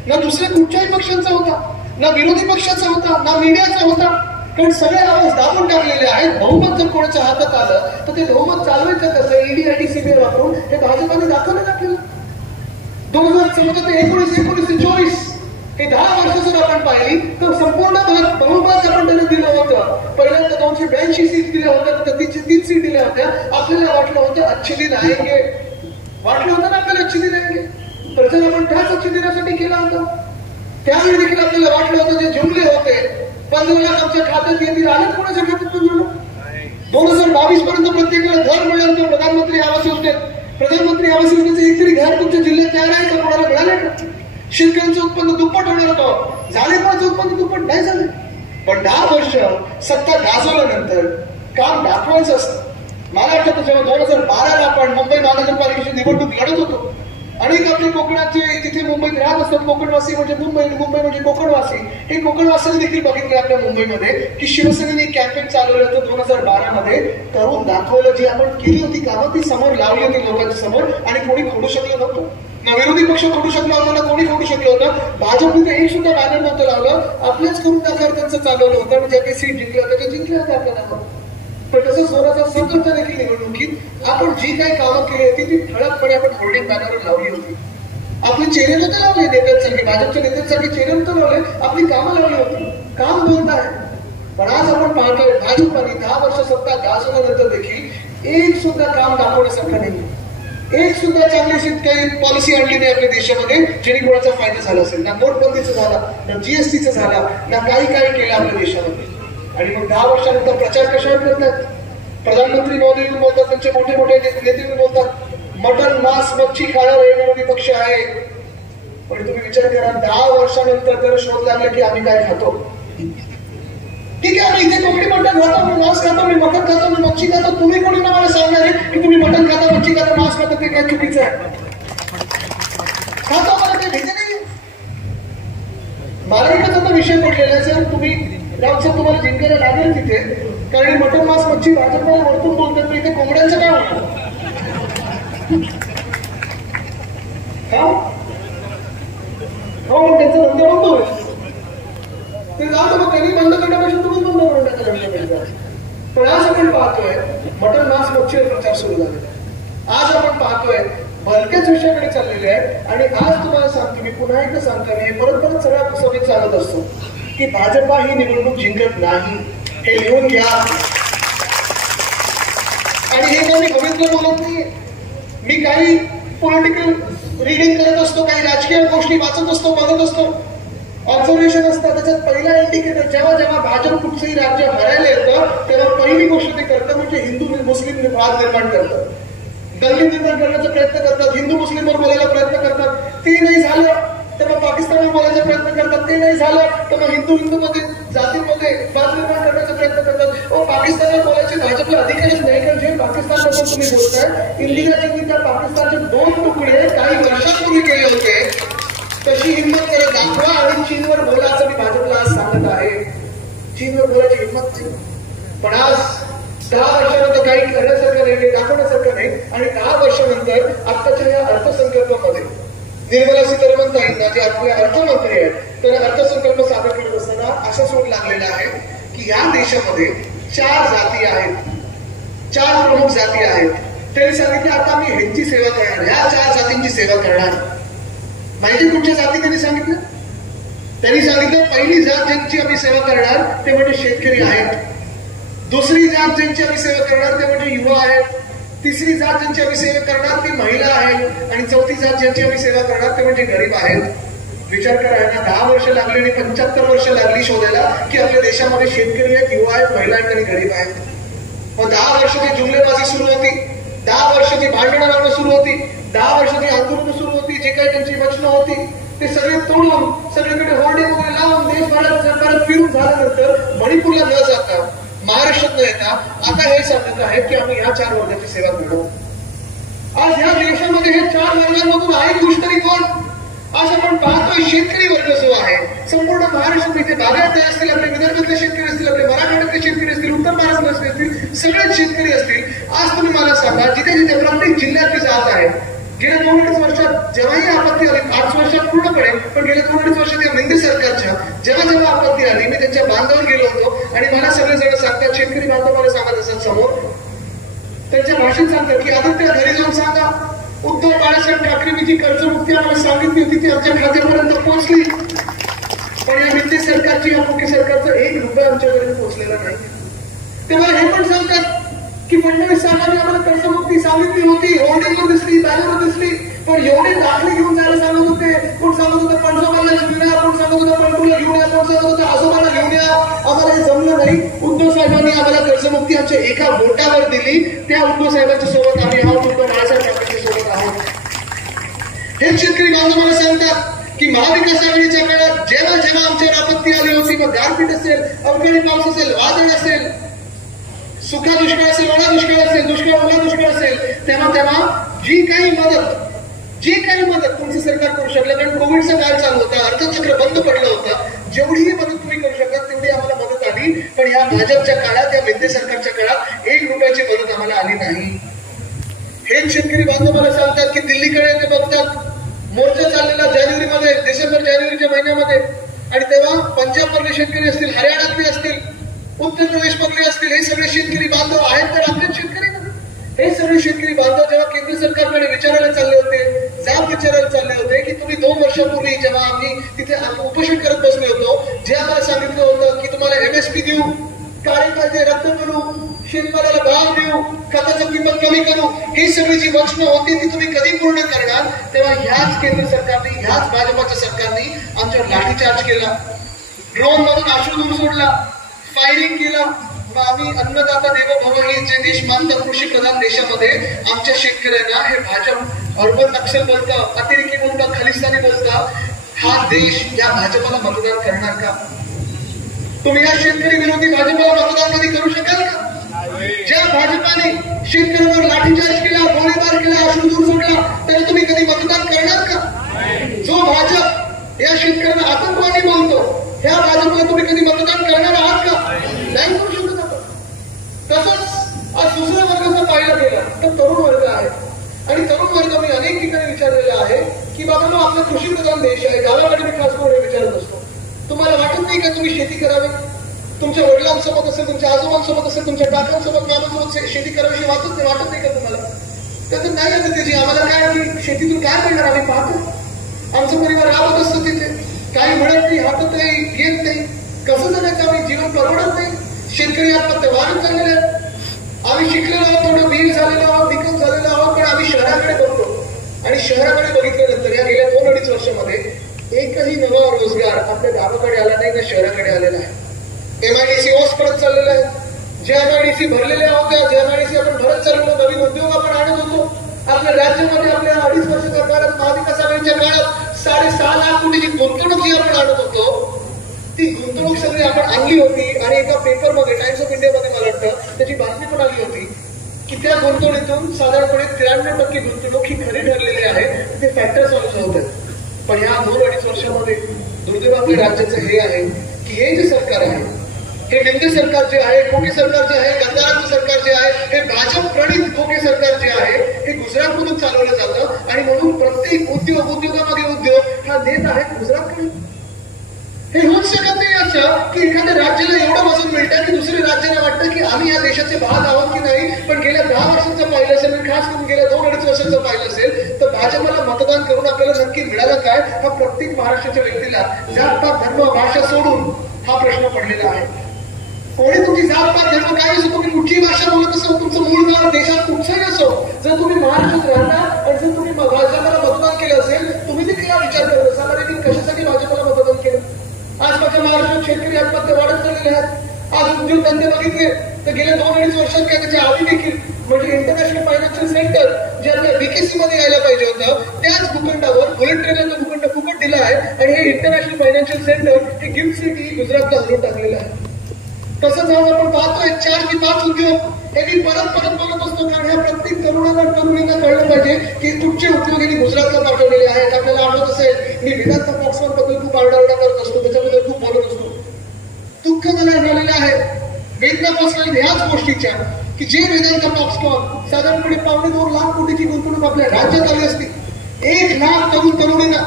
ना दुसऱ्या कुठच्याही पक्षांचा होता, ना विरोधी पक्षाचा होता, ना मीडियाचा होता. कारण सगळे आवाज दाबून टाकलेले आहेत. बहुमत जर कोणाच्या हातात आलं तर ते बहुमत चालवायचं कसं, ईडी आणि सीबीआय वापरून हे भाजपाने दाखवलं आपल्याला. 2014 ते 19 ते 24 हे 10 वर्ष जर आपण पाहिली तर संपूर्ण बहुमत आपण त्यांना दिलं होतं. पहिल्यांदा 282 सीट दिल्या होत्या, तर 3 सीट दिल्या होत्या. आपल्याला वाटलं होतं अच्छे दिन आएंगे, वाटलं होतं ना आपल्याला अच्छे दिन आएंगे. प्रचार आपण त्याच अच्छे दिनासाठी केला होता. त्यावेळी देखील आपल्याला वाटलं होतं जे जुमले होते 15 लाख आमच्या खात्यात येतील, आलं कोणाच्या खात्यात जुमलं. 2022 पर्यंत प्रत्येकाला घर मिळालं. प्रधानमंत्री आवास योजनेचं एक तरी घर तुमच्या जिल्ह्यात तयार आहे का, कोणाला मिळाले का? शेतकऱ्यांचं उत्पन्न दुप्पट होणार होतं, झाले पण उत्पन्न दुप्पट नाही झाले. पण 10 वर्ष सत्ता गाजवल्यानंतर काम दाखवायचं असतं. मला वाटतं जेव्हा 2012ला आपण मुंबई महानगरपालिकेची निवडणूक लढत होतो, अनेक आपले कोकणाचे तिथे मुंबईत राहत असतात कोकणवासी, म्हणजे मुंबई म्हणजे कोकणवासी. हे कोकणवासीने देखील बघितले आपल्या मुंबईमध्ये की शिवसेनेने कॅम्पेन चालवलं होतं 2012 मध्ये. करून दाखवलं, जी आपण केली होती कामं ती समोर लावली होती लोकांच्या समोर, आणि कोणी खोडू शकलं नव्हतं. ना विरोधी पक्ष खोडू शकला होता, ना कोणी खोडू शकलं होतं. भाजपने एक सुद्धा बॅनर नव्हतं लावलं, आपल्याच करून दाखवलं त्यांचं चालवलं होतं. म्हणजे काही सीट जिंकल्या होत्या ते जिंकल्या होत्या आपल्याला. पण तसंच 2017च्या देखील निवडणुकीत आपण जी काही कामं केली होती ती ठळकपणे आपण होर्डिंग बॅनरवर लावली होती. आपले चेहरे नव्हते लावले नेत्यांसारखे, भाजपच्या नेत्यांसारखे चेहरे नव्हते लावले, आपली कामं लावली होती. काम बोलत आहे. पण आज आपण पाहतोय भाजपने 10 वर्ष सत्ता गाजवल्यानंतर देखील एक सुद्धा काम दाखवण्यासारखं नाही. एक सुद्धा चांगली काही पॉलिसी आणली नाही आपल्या देशामध्ये जेणे कोणाचा फायदा झाला असेल. ना नोटबंदीचा झाला, ना जीएसटीचा झाला, ना काही केलं आपल्या देशामध्ये. आणि मग 10 वर्षानंतर प्रचार कशावर करतात? प्रधानमंत्री मोदी बोलतात, त्यांचे मोठे मोठे नेते बोलतात मटन मांस मच्छी खाणारा विरोधी पक्ष आहे. पण तुम्ही विचार करा, 10 वर्षानंतर जर शोध लागला की आम्ही काय खातो. ठीक आहे, आम्ही इथे कोंबडी मटण खातो, मी मांस खातो, मी मटण खातो, मी मच्छी खातो. तुम्ही कोणी मला सांगणार आहे की तुम्ही मटण खाता, मच्छी खाता, मांस खाता, ते काय चुकीचं आहे? खातो, मला ते भीती नाही. मला एकच आता विषय पडलेला आहे, सर तुम्ही रामसाहेब तुम्हाला जिंकायला लागेल तिथे, कारण मटण मांस मच्छी भाजपला वरतून बोलतात, इथे कोंबड्यांचं काय होणार? हो, त्यांचा धंदा बंद होईल. ते जाऊ मग त्यांनी बंद करण्यापेक्षा तुम्ही बंद करून टाका. पण आज आपण पाहतोय मटण मांस मच्छीवर प्रचार सुरू झालेला. आज आपण पाहतोय भलत्याच विषयाकडे चाललेले आहे. आणि आज तुम्हाला सांगतो, मी पुन्हा एकदा सांगतो, मी परत सगळ्या सभेत सांगत असतो की भाजपा ही निवडणूक जिंकत नाही, हे लिहून घ्या. आणि हे काही मी भविष्य बोलत नाहीये, मी काही पॉलिटिकल रिडिंग करत असतो, काही राजकीय गोष्टी वाचत असतो, बघत असतो. ऑब्झर्वेशन असतं. त्याच्यात पहिला इंडिकेटर जेव्हा जेव्हा भाजप कुठचंही राज्य हरायला येतं तेव्हा पहिली गोष्ट ते करतं म्हणजे हिंदू मुस्लिम वाद निर्माण करतात, दंगली निर्माण करण्याचा प्रयत्न करतात, हिंदू मुस्लिमवर बोलायला प्रयत्न करतात. ते नाही झालं तर मग पाकिस्तानवर बोलायचा प्रयत्न करतात. ते नाही झालं तर मग हिंदू मध्ये जातींमध्ये वाद निर्माण करण्याचा प्रयत्न करतात. पाकिस्तानवर बोलायचे भाजपला अधिकारच नाही, कारण जे पाकिस्तानबद्दल तुम्ही बोलताय, इंदिराजींनी त्या पाकिस्तानचे 2 तुकडे काही वर्षांपूर्वी केले होते. तशी हिंमत करत दाखवा आणि चीनवर बोला असं मी भाजपला आज सांगत आहे. चीनवर बोलायची हिंमत नाही. पण आज 10 वर्षानंतर काही करण्यासारखं नाही, दाखवण्यासारखं नाही. आणि 10 वर्षानंतर आत्ताच्या या अर्थसंकल्पामध्ये निर्मला सीतारामन ताईंना जे आपले अर्थमंत्री आहेत तर अर्थसंकल्प सादर करत असताना असा शोध लागलेला आहे की या देशामध्ये 4 जाती आहेत, 4 प्रमुख जाती आहेत. त्यांनी सांगितलं आता मी ह्यांची सेवा करणार, ह्या 4 जातींची सेवा करणार. माहिती कुठच्या जाती त्यांनी सांगितलं? त्यांनी सांगितलं पहिली जात ज्यांची आम्ही सेवा करणार ते म्हणजे शेतकरी आहेत, दुसरी जात ज्यांची आम्ही सेवा करणार ते म्हणजे युवा आहेत, तिसरी जात ज्यांची आम्ही सेवा करणार ती महिला आहेत आणि चौथी जात ज्यांची आम्ही सेवा करणार ते म्हणजे गरीब आहेत. विचार करायला 10 वर्ष लागली आणि 75 वर्ष लागली शोधायला की आपल्या देशामध्ये शेतकरी आहेत, युवा आहेत, महिला आहेत आणि गरीब आहेत. मग 10 वर्ष ती जुमलेबाजी सुरू होती, 10 वर्ष ती भांडणं लावणं सुरू होती, 10 वर्ष ती आंदोलनं सुरू होती. जे काही त्यांची वचनं होती ते सगळे तोडून सगळीकडे होर्डिंग वगैरे लावून देशभरात फिरून झाल्यानंतर मणिपूरला न जाता महाराष्ट्रात न येता आता हे सांगत आहेत की आम्ही ह्या 4 वर्गाची सेवा करू. आज ह्या देशामध्ये हे 4 वर्गांमधून आहे दुष्ट तरी कोण? आज आपण पाहतोय शेतकरी वर्ग जो आहे संपूर्ण महाराष्ट्रात, इथे बागायतदार असतील, आपले विदर्भातले शेतकरी असतील, आपले मराठवाड्यातले शेतकरी असतील, उत्तर महाराष्ट्रातले असतील, सगळेच शेतकरी असतील. आज तुम्ही मला सांगा जिथे जिथे प्रत्येक जिल्ह्यातली जात आहे गेल्या 2-2.5 वर्षात जेव्हाही आपत्ती आली, 5 वर्षात पूर्णपणे पण गेल्या 2-2.5 वर्षात या मेंदी सरकारच्या जेव्हा जेव्हा आपत्ती आली मी त्यांच्या बांधावर गेलो होतो आणि मला सगळेजण सांगतात, शेतकरी बांधव मला सांगत असतात समोर त्यांच्या भाषेत सांगतात की आदित्य घरी जाऊन सांगा उद्धव बाळासाहेब ठाकरेंनी जी कर्जमुक्ती आम्हाला सांगितली होती ती आमच्या खात्यापर्यंत पोहोचली, पण या मेंदी सरकारची या मुख्य सरकारचं 1 रुपया आमच्यापर्यंत पोहोचलेला नाही. ते मला हे पण सांगतात की फडणवीस साहेबांनी आम्हाला कर्जमुक्ती सांगितली होती, होर्डिंगवर दिसली, बॅनरवर दिसली, पण एवढे दाखले घेऊन जायला सांगत होते. कोण सांगत होतं पंजोबाला घेऊन या, कोण सांगत होतं पंटूला घेऊन या, कोण सांगत होतं आजोबाला घेऊन या. आम्हाला हे जमलं नाही. उद्धव साहेबांनी आम्हाला कर्जमुक्ती आमच्या एका बोटावर दिली. त्या उद्धव साहेबांच्या सोबत आम्ही आहोत, उद्धव बाळासाहेब ठाकरेंच्या सोबत आहोत. हेच शेतकरी बांधव मला सांगतात की महाविकास आघाडीच्या काळात जेव्हा जेव्हा आमच्यावर आपत्ती आली होती, मग गारपीट असेल, अवकाळी पाऊस असेल, वादळ असेल, सुखा दुष्काळ असेल, ओला दुष्काळ असेल, दुष्काळ ओला दुष्काळ असेल, तेव्हा तेव्हा जी काही मदत तुमचं सरकार करू शकलं, कारण कोविडचा काळ चालू होता, अर्थचक्र बंद पडलं होतं, जेवढीही मदत तुम्ही करू शकत तेवढी आम्हाला मदत आली. पण या भाजपच्या काळात, या मेंदी सरकारच्या काळात 1 रुपयाची मदत आम्हाला आली नाही. हेच शेतकरी बांधव मला सांगतात की दिल्लीकडे ते बघतात मोर्चा चाललेला जानेवारीमध्ये, डिसेंबर-जानेवारीच्या महिन्यामध्ये, आणि तेव्हा पंजाबमधले शेतकरी असतील, हरियाणातले असतील, उत्तर प्रदेशमधले असतील, हे सगळे शेतकरी बांधव आहेत तर आपलेच शेतकरी नाही. हे सगळे शेतकरी बांधव जेव्हा केंद्र सरकारकडे विचारायला चालले होते, जाब विचारायला चालले होते की तुम्ही 2 वर्षापूर्वी जेव्हा आम्ही तिथे उपोषण करत बसले होतो, जे आम्हाला सांगितलं होतं की तुम्हाला MSP देऊ, काळे कायदे रद्द करू, शेतमालाला भाव देऊ, खताची किंमत कमी करू, ही सगळी जी वचनं होती ती तुम्ही कधी पूर्ण करणार? तेव्हा ह्याच केंद्र सरकारने, ह्याच भाजपाच्या सरकारने आमच्यावर लाठीचार्ज केला, ड्रोन मधून अश्रुधूर सोडला, फायरिंग केलं. मग आम्ही अन्नदाता देवो भव हे जे देश मानतात कृषी प्रधान देशामध्ये, आमच्या शेतकऱ्यांना हे भाजप अर्बन नक्षल बोलतं, अतिरेकी बोलतं, खलिस्तानी बोलतं. हा देश या भाजपाला मतदान करणार का? तुम्ही या शेतकरी विरोधी भाजपाला मतदान कधी करू शकाल का? ज्या भाजपाने शेतकऱ्यांवर लाठीचार्ज केला, गोळीबार केला, अश्रुधूर सोडला, त्याला तुम्ही कधी मतदान करणार का? जो भाजप या शेतकऱ्यांना आतंकवादी बोलतो, ह्या भाजपला तुम्ही कधी मतदान करणार आहात का? नाही करू शकत आपण. तसंच आज दुसऱ्या वर्गाचं पाहिलं गेलं तर तरुण वर्ग आहे, आणि तरुण वर्ग मी अनेक ठिकाणी विचारलेला आहे की बाबा मग आपला कृषी प्रधान देश आहे, गावाकडे मी खास करून विचारत असतो, तुम्हाला वाटत नाही का तुम्ही शेती करावी? तुमच्या वडिलांसोबत असेल, तुमच्या आजोबांसोबत असेल, तुमच्या काकांसोबत, मामांसोबत शेती करावी वाटत नाही का तुम्हाला? त्याचं नाही आहे त्याची. आम्हाला काय की शेतीतून काय मिळणार आम्ही पाहतो, आमचं परिवार राबत असतो तिथे, काही मिळत नाही, हातात नाही, घेत नाही, कसं जगायचं? आम्ही जीवन परवडत नाही, शेतकरी आत्महत्या वाढत चाललेले आहेत. आम्ही शिकलेलो आहोत, थोडं वीर झालेलो आहोत, निकम झालेलो आहोत, पण आम्ही शहराकडे बघतो आणि शहराकडे बघितल्यानंतर या गेल्या 2-2.5 वर्षामध्ये एकही नवा रोजगार आपल्या गावाकडे आला नाही ना शहराकडे आलेला आहे. MIDC ओस परत चाललेला आहे. जे MIDC भरलेल्या होत्या, जे MIDC आपण भरत चाललो, नवीन उद्योग आपण आणत होतो. आपल्या राज्यामध्ये आपल्या 2.5 वर्ष सरकारात महाविकास आघाडीच्या काळात 6.5 लाख कोटीची गुंतवणूक जी आपण आणत होतो, ती गुंतवणूक सगळी आपण आणली होती. आणि एका पेपरमध्ये टाइम्स ऑफ इंडियामध्ये मला वाटतं त्याची बातमी पण आली होती की त्या गुंतवणुकीतून साधारणपणे 93% गुंतवणूक ही खरी ठरलेली आहे. ते फॅक्टर सॉल्व्ह होत आहेत. पण या 2-2.5 वर्षामध्ये दुर्दैव आपल्या राज्याचं हे आहे की हे जे सरकार आहे, हे निंदे सरकार जे आहे, खोके सरकार जे आहे, गद्दारांचं सरकार जे आहे, हे भाजप प्रणित खोके सरकार जे आहे, हे गुजरातमधून चालवलं जातं. आणि म्हणून प्रत्येक उद्योगामागे उद्योग हा नेत आहे गुजरातकडे. हे होऊच शकत नाही असं की एखाद्या राज्याला एवढं वजन मिळतं की दुसऱ्या राज्याला वाटतं की आम्ही या देशाचे भाग आहोत की नाही. पण गेल्या 10 वर्षाचं पाहिलं असेल आणि खास करून गेल्या 2-2.5 वर्षाचं पाहिलं असेल तर भाजपला मतदान करून आपल्याला नक्की मिळालं काय, हा प्रत्येक महाराष्ट्राच्या व्यक्तीला जात-पात, धर्म, भाषा सोडून हा प्रश्न पडलेला आहे. कोणी तुमची जात-पात, धर्म काय असो, तुम्ही कुठची भाषा बोलत असो, तुमचं मूळ गाव देशात कुठचंही असो, जर तुम्ही महाराष्ट्रात राहता आणि जर तुम्ही भाजपला मतदान केलं असेल, तुम्ही देखील हा विचार करत असाल अरे मी कशासाठी भाजपला मतदान केलं. आज माझ्या महाराष्ट्रात शेतकरी आत्महत्या वाढत चाललेले आहेत. आज उद्योगधंदे बघितले तर गेल्या 2-2.5 वर्षात काय त्याच्या आधी देखील म्हणजे इंटरनॅशनल फायनान्शियल सेंटर जे आपल्या BKC मध्ये यायला पाहिजे होतं, त्याच भूखंडावर बुलेट ट्रेनचं भूखंड फुकट दिलं आहे. आणि हे इंटरनॅशनल फायनान्शियल सेंटर हे गिफ्ट सिटी गुजरातला हलवून टाकलेलं आहे. तसंच आज आपण पाहतोय 4 की 5 उद्योग हे मी परत बोलत असतो. कारण ह्या प्रत्येक तरुणींना कळलं पाहिजे की कुठचे उद्योग यांनी गुजरातला पाठवलेले आहेत. आपल्याला आठवत असेल मी वेदांत फॉक्सकॉन बद्दल खूप आरडाओरडा करत असतो, त्याच्याबद्दल खूप बोलत असतो. दुःख मला झालेलं आहे वेदांत फॉक्सकॉन ह्याच गोष्टीच्या की जे वेदांत फॉक्सकॉन साधारणपणे 2.25 लाख कोटीची गुंतवणूक आपल्या राज्यात आली असती. 1 लाख तरुणींना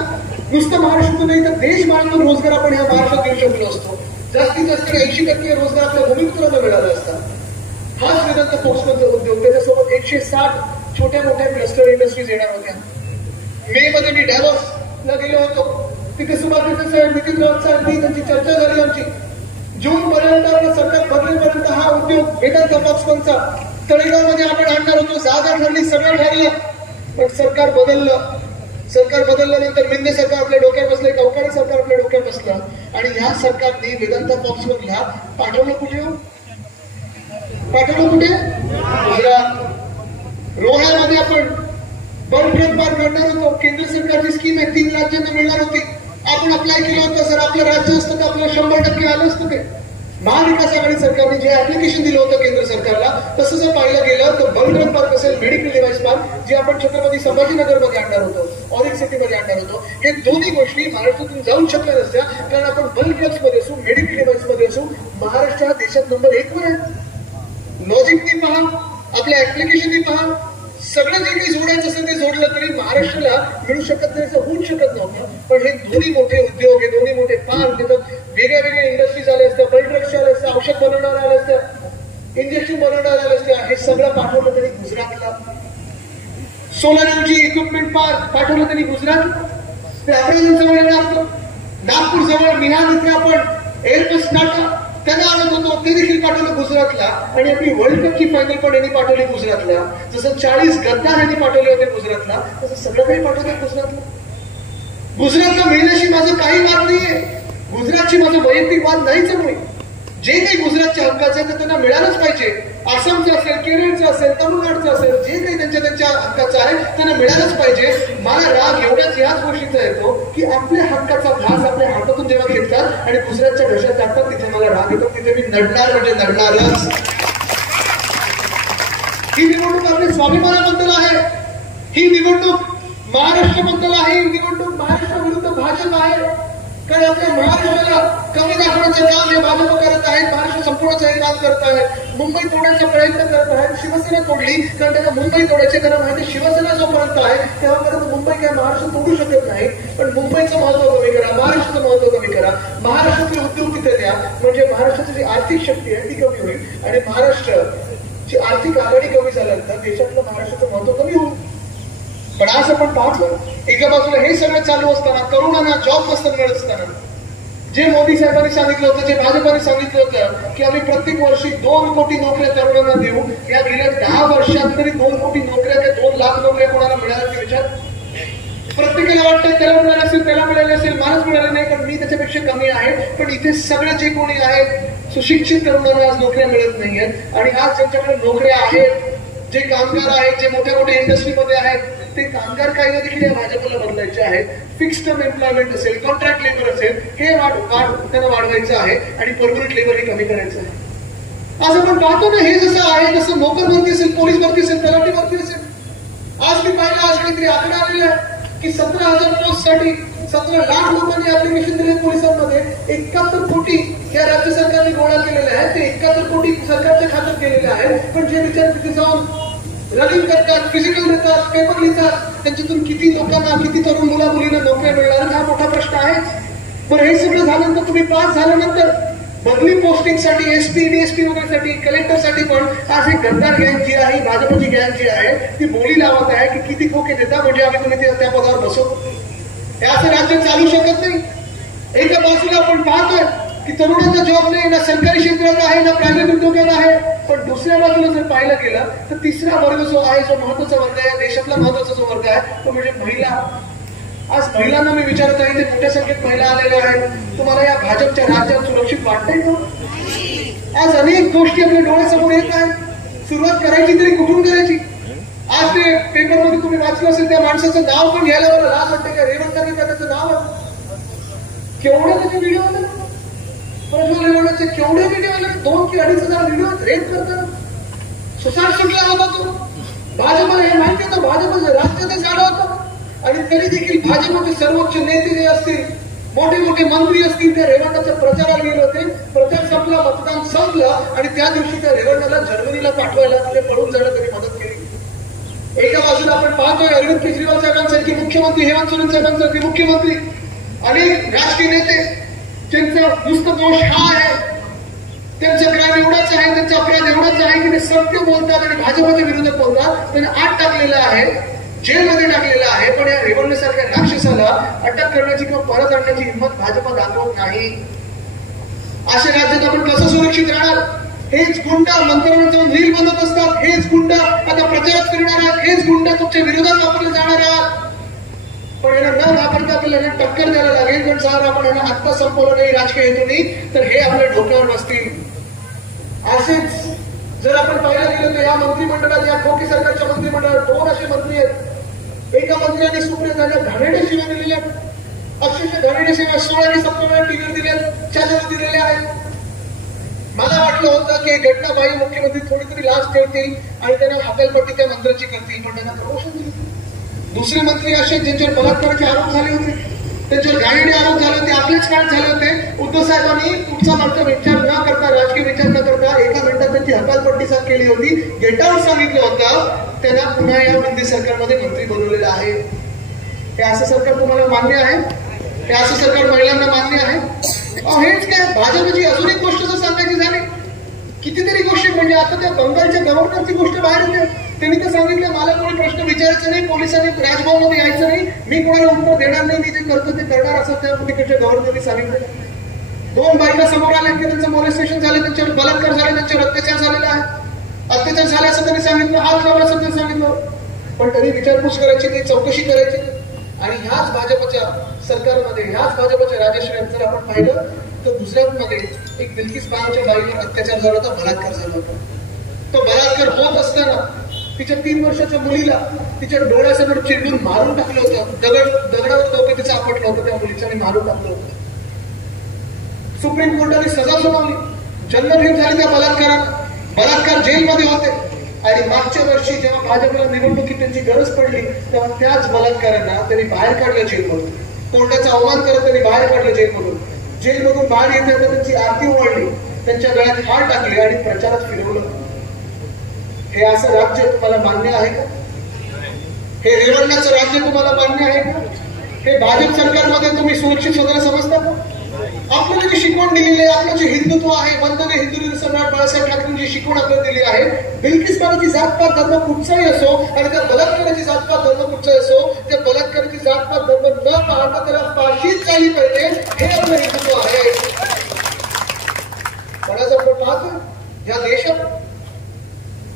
नुसतं महाराष्ट्रातून नाही तर देशभरातून रोजगार आपण ह्या महाराष्ट्रात देऊ शकलो असतो. जास्तीत जास्त 80% रोजगार आपल्या भूमिपुत्रांना मिळाला असता. हाच वेदांत फॉक्सकॉनचा उद्योग. त्याच्यासोबत 160 छोट्या मोठ्या क्लस्टर इंडस्ट्रीज येणार होत्या. मे मध्ये मी डॅव्हॉसला गेलो होतो. तिथे सुभाष साहेब, नितीन राऊत साहेब, त्यांची चर्चा झाली आमची. जून पर्यंत सरकार बदलेपर्यंत हा उद्योग वेदांत फॉक्सकॉनचा तळेगावमध्ये आपण आणणार होतो. जागा ठरली, सगळं ठरलं. पण सरकार बदलल्यानंतर मिंदे सरकार आपल्या डोक्यात बसलं, अवकाळी सरकार आपल्या डोक्यात बसलं. आणि ह्या सरकारने वेदांत फॉक्सकॉनला पाठवलं कुठे? गुजरात. रोह्यामध्ये आपण बल्क ट्रक पार्क करणार होतो. केंद्र सरकारची स्कीम आहे, 3 राज्यांना मिळणार होती. आपण अप्लाय केलं होतं. जर आपलं राज्य असतं तर आपल्याला 100% आलं असतं. ते महाविकास आघाडी सरकारने जे ऍप्लिकेशन दिलं होतं केंद्र सरकारला, तसं जर पाहिलं गेलं तर बल्क ट्रक पार्क असेल, मेडिकल डिव्हाइस पार्क जे आपण छत्रपती संभाजीनगरमध्ये आणणार होतो, ऑरेंज सिटीमध्ये आणणार होतो, हे दोन्ही गोष्टी महाराष्ट्रातून जाऊ शकल्या नसत्या. कारण आपण बल्क ट्रक्स मध्ये असू, मेडिकल डिव्हाइस मध्ये असू, महाराष्ट्र हा देशात नंबर 1 वर आहे. लॉजिकनी पहा, आपल्या ऍप्लिकेशननी पहा, सगळं जे काही जोडायचं असेल ते जोडलं तरी महाराष्ट्राला मिळू शकत नाही, असं होऊच शकत नव्हतं. पण हे दोन्ही मोठे उद्योग, हे दोन्ही मोठे पार्क, त्याच्यात वेगळ्या इंडस्ट्रीज आल्या असत्या, बल्क आल्या असत्या, औषध बनवणार आल्या असत्या, इंजेक्शन बनवणार आल्या असत्या. हे सगळं पाठवलं तरी गुजरातला. सोलर एनर्जी इक्विपमेंट पार्क पाठवलं तरी गुजरात. ते आपल्या जवळ येणार असतं. नागपूर जवळ मिहान इथे आपण एअरबस टाटा त्यांना आणत होतो, ते देखील पाठवलं गुजरातला. आणि आपली वर्ल्ड कपची फायनल पण यांनी पाठवली गुजरातला. जसं 40 गद्दार यांनी पाठवले होते गुजरातला, तसं सगळं काही पाठवलं गुजरातला. गुजरातला मिळण्याशी माझं काही वाद नाहीये. गुजरातची माझं वैयक्तिक वाद नाहीच आहे. जे काही गुजरातच्या हक्काचं आहे ते त्यांना मिळालंच पाहिजे. आसामचं असेल, केरळचं असेल, तामिळनाडूचं असेल, जे काही त्यांच्या हक्काचं आहे त्यांना मिळालंच पाहिजे. मला राग एवढ्याच याच गोष्टीचा येतो की आपल्या हक्काचा घास आपल्या हातातून जेव्हा घेतात आणि दुसऱ्याच्या घशात टाकतात, तिथे मला राग येतो. तिथे मी नडणार म्हणजे नडणारच. ही निवडणूक आपल्या स्वाभिमानाबद्दल आहे. ही निवडणूक महाराष्ट्राबद्दल आहे. ही निवडणूक महाराष्ट्राविरुद्ध भाजप आहे. कारण आपल्या महाराष्ट्राला कमी दाखवण्याचं काम हे भाजप करत आहेत. महाराष्ट्र संपूर्णचं हे काम करत आहे. मुंबई तोडण्याचा प्रयत्न करत आहेत. शिवसेना तोडली कारण त्यांना मुंबई तोडायचे. त्यांना माहिती शिवसेना जोपर्यंत आहे तेव्हापर्यंत मुंबई काय महाराष्ट्र तोडू शकत नाही. पण मुंबईचं महत्व कमी करा, महाराष्ट्राचं महत्व कमी करा, महाराष्ट्रातले उद्योग तिथे द्या, म्हणजे महाराष्ट्राची जी आर्थिक शक्ती आहे ती कमी होईल. आणि महाराष्ट्राची आर्थिक आघाडी कमी झाल्यानंतर देशातलं महाराष्ट्राचं महत्व कमी होईल. पण आज आपण पाहतो एका बाजूला हे सगळं चालू असताना, तरुणांना जॉब नसताना मिळत असताना, जे मोदी साहेबांनी सांगितलं होतं, जे भाजपाने सांगितलं होतं की आम्ही प्रत्येक वर्षी 2 कोटी नोकऱ्या तरुणांना देऊ, या गेल्या 10 वर्षात तरी 2 कोटी नोकऱ्या, 2 लाख नोकऱ्या कोणाला मिळाल्या ते विचार. प्रत्येकाला वाटतं त्याला मिळालं असेल, त्याला मिळालं असेल, माणूस मिळालं नाही पण मी त्याच्यापेक्षा कमी आहे. पण इथे सगळे जे कोणी आहेत सुशिक्षित तरुणांना आज नोकऱ्या मिळत नाहीयेत. आणि आज ज्यांच्याकडे नोकऱ्या आहेत, जे कामगार आहेत, जे मोठ्या मोठ्या इंडस्ट्रीमध्ये आहेत, ते कामगार कायदे देखील या भाजपला बदलायचे आहेत. फिक्स टर्म एम्प्लॉयमेंट असेल, कॉन्ट्रॅक्ट लेबर असेल, हे त्यांना वाढवायचं आहे आणि परमनंट लेबर हे कमी करायचं आहे. आज आपण पाहतो ना, हे जसं आहे जसं नोकर भरती असेल, पोलीस भरती असेल, तलाठी भरती असेल, आज मी पाहिलं आज काहीतरी आकडा आलेला आहे की 17,000 पोस्टसाठी 17 लाख लोकांनी ऍप्लिकेशन दिले पोलिसांमध्ये. 71 कोटी या राज्य सरकारने गोळा केलेले आहेत. ते 71 कोटी सरकारच्या खात्यात गेलेले आहेत. पण जे विचार तिथे जाऊन रनिंग करतात, फिजिकल देतात, पेपर लिहितात, त्यांच्यातून किती लोकांना, किती तरुण मुला मुलींना नोकऱ्या मिळणार हा मोठा प्रश्न आहे. पण हे सगळं झाल्यानंतर तुम्ही पास झाल्यानंतर बदली पोस्टिंगसाठी, एसपी डीएसपी वगैरेसाठी, कलेक्टरसाठी पण आज एक गद्दार गँग जी आहे, भाजपची गँग जी आहे ती बोली लावत आहे की किती खोके देता म्हणजे आम्ही तुम्ही त्या पदावर बसवतो. हे असं राज्य चालू शकत नाही. एका बाजूला आपण पाहतोय की तरुणांना जॉब नाही, ना सरकारी क्षेत्रात आहे, ना प्रायव्हेट उद्योगात आहे. पण दुसऱ्या बाजूला जर पाहिलं गेलं तर तिसरा वर्ग जो आहे, जो महत्वाचा वर्ग आहे, देशातला महत्वाचा जो वर्ग आहे तो म्हणजे महिला. आज महिलांना मी विचारत आहे, ते मोठ्या संख्येत महिला आलेल्या आहेत. तुम्हाला या भाजपच्या राज्यात सुरक्षित वाटतंय का? आज अनेक गोष्टी आपल्या डोळ्यासमोर येत आहेत. सुरुवात करायची तरी कुठून करायची? आज ते पेपरमध्ये तुम्ही वाचलं असेल, त्या माणसाचं नाव पण घ्यायला मला लाज वाटते का? रेवंतांनी त्याचं नाव केवढं त्याचे व्हिडिओ आले, प्रज्वल रेवंतांचे केवढे व्हिडिओ आले, 2 की 2,500 व्हिडिओ रेप करताना. सुशांत शुक्ला होता तो, भाजपला हे माहिती होतं, भाजपचं राज्य ते झालं होतं. आणि तरी देखील भाजपचे सर्वोच्च नेते जे असतील, मोठे मोठे मंत्री असतील, त्या रेवंताच्या प्रचाराला गेले होते. प्रचार संपला, मतदान संपलं आणि त्या दिवशी त्या रेवंताला जर्मनीला पाठवायला, तिथे पळून जायला तरी मदत केली. एका बाजूला आपण पाहतोय अरविंद केजरीवाल साहेबांसारखे मुख्यमंत्री, हेमंत सोरेन साहेबांसारखे मुख्यमंत्री, अनेक राजकीय नेते ज्यांचा नुसतं दोष हा आहे, त्यांचा क्राईम एवढाच आहे, त्यांचा अपराध एवढाच आहे की ते सत्य बोलतात आणि भाजपच्या विरोधात बोलतात. त्यांना आत टाकलेलं आहे, जेलमध्ये टाकलेलं आहे. पण या रेवंतासारख्या राक्षसाला अटक करण्याची किंवा परत आणण्याची हिंमत भाजप दाखवत नाही. अशा राज्यात आपण कसं सुरक्षित राहणार? हेच गुंडा मंत्रालयात जाऊन रील बनवत असतात, हेच गुंडा आता प्रचारात फिरणार आहेत, हेच गुंडा तुमच्या विरोधात वापरले जाणार आहात. पण यांना न घाबरता आपल्याला टक्कर द्यायला लागेल. कारण जर आपण यांना आत्ता संपवलं नाही राजकीय हेतूने तर हे आपल्या डोक्यावर बसतील. असेच जर आपण पाहायला गेलो तर या मंत्रिमंडळात, या खोकी सरकारच्या मंत्रिमंडळात 2 असे मंत्री आहेत. एका मंत्र्याने सुप्रिया झाल्या घाणेरड्या शिव्या दिलेल्या, अक्षरशः घाणेरड्या शिव्या 16 आणि 17 वेळा टीव्हीवर दिल्या, चॅनलवर दिलेल्या आहेत. मला वाटलं होतं की घटना बाई मुख्यमंत्री थोडी तरी लाच ठेवतील आणि त्यांना हकालपट्टी त्या मंत्र्याची करतील, पण त्यांना प्रमोशन दिलं. दुसरे मंत्री असे ज्यांच्यावर बलात्काराचे आरोप झाले होते, त्यांच्यावर घाणेरडे आरोप झाले होते, आपल्याच काळात झाले होते. उद्धव साहेबांनी पुढचा मागचा विचार न करता, राजकीय विचार न करता 1 मिनिटात त्यांची हकालपट्टी केली होती, गेट आउट सांगितलं होतं. त्यांना पुन्हा या मोदी सरकारमध्ये मंत्री बनवलेलं आहे. हे असं सरकार तुम्हाला मान्य आहे? हे असं सरकार महिलांना मान्य आहे? हेच काय भाजपची अजून एक गोष्ट जर सांगायची झाली, कितीतरी गोष्टी म्हणजे आता त्या बंगालच्या गव्हर्नरची गोष्ट बाहेर होते. त्यांनी तर सांगितलं मला कोणी प्रश्न विचारायचा नाही, पोलिसांनी राजभवनमध्ये यायचं नाही, मी कोणाला उत्तर देणार नाही, मी जे करतो ते करणार असं त्या तिकडच्या गव्हर्नरनी सांगितलं. 2 बायका समोर आल्या की त्यांचं मोलेस्टेशन झालं, त्यांच्यावर बलात्कार झाले, त्यांच्यावर अत्याचार झालेला आहे. अत्याचार झाला असं त्यांनी सांगितलं, हात लावला असं त्यांनी सांगितलं. पण त्यांनी विचारपूस करायची नाही, चौकशी करायची. आणि ह्याच भाजपच्या सरकारमध्ये, ह्याच भाजपच्या राजश्रेयात जर आपण पाहिलं तर गुजरातमध्ये एक बिल्किस बानोच्या बाईवर अत्याचार झाला होता, बलात्कार झाला होता. तो बलात्कार होत असताना तिच्या 3 वर्षाच्या मुलीला तिच्या डोळ्यासमोर चिरडून मारून टाकलं होतं. दगडावर डोकं तिचं आपटलं होतं, त्या मुलीचं मारून टाकलं होतं. सुप्रीम कोर्टाने सजा सुनावली, जन्मठेप झाली त्या बलात्कारात. बलात्कार जेलमध्ये होते. आणि मागच्या वर्षी जेव्हा भाजपला निवडणुकीत त्यांची गरज पडली तेव्हा त्याच बलात्कारांना त्यांनी बाहेर काढलं जेलमधून. कोर्टाचा अवमान करत त्यांनी बाहेर काढलं जेलमधून. जेलमधून बाहेर येताना त्यांची आरती ओवाळली, त्यांच्या गळ्यात हार टाकले आणि प्रचारात फिरवलं. हे असं राज्य तुम्हाला मान्य आहे का? हे रेवंताचं राज्य तुम्हाला मान्य आहे का? हे भाजप सरकारमध्ये तुम्ही सुरक्षित स्वतःला समजता का? आपल्याला जी शिकवण दिलेली आहे, आपलं जे हिंदुत्व आहे, वंदनीय हिंदू सम्राट बाळासाहेब ठाकरेंची जी शिकवण आपल्याला दिली आहे, बिल्किस बानोची जातपात धर्म कुठचाही असो आणि त्या बलात्काराची जातपात धर्म कुठचाही असो, त्या बलात्काराची जातपात धर्म न पाहता त्याला फाशीच झाली पाहिजे, हे आपलं हिंदुत्व आहे. पण आज आपण पाहतो या देशात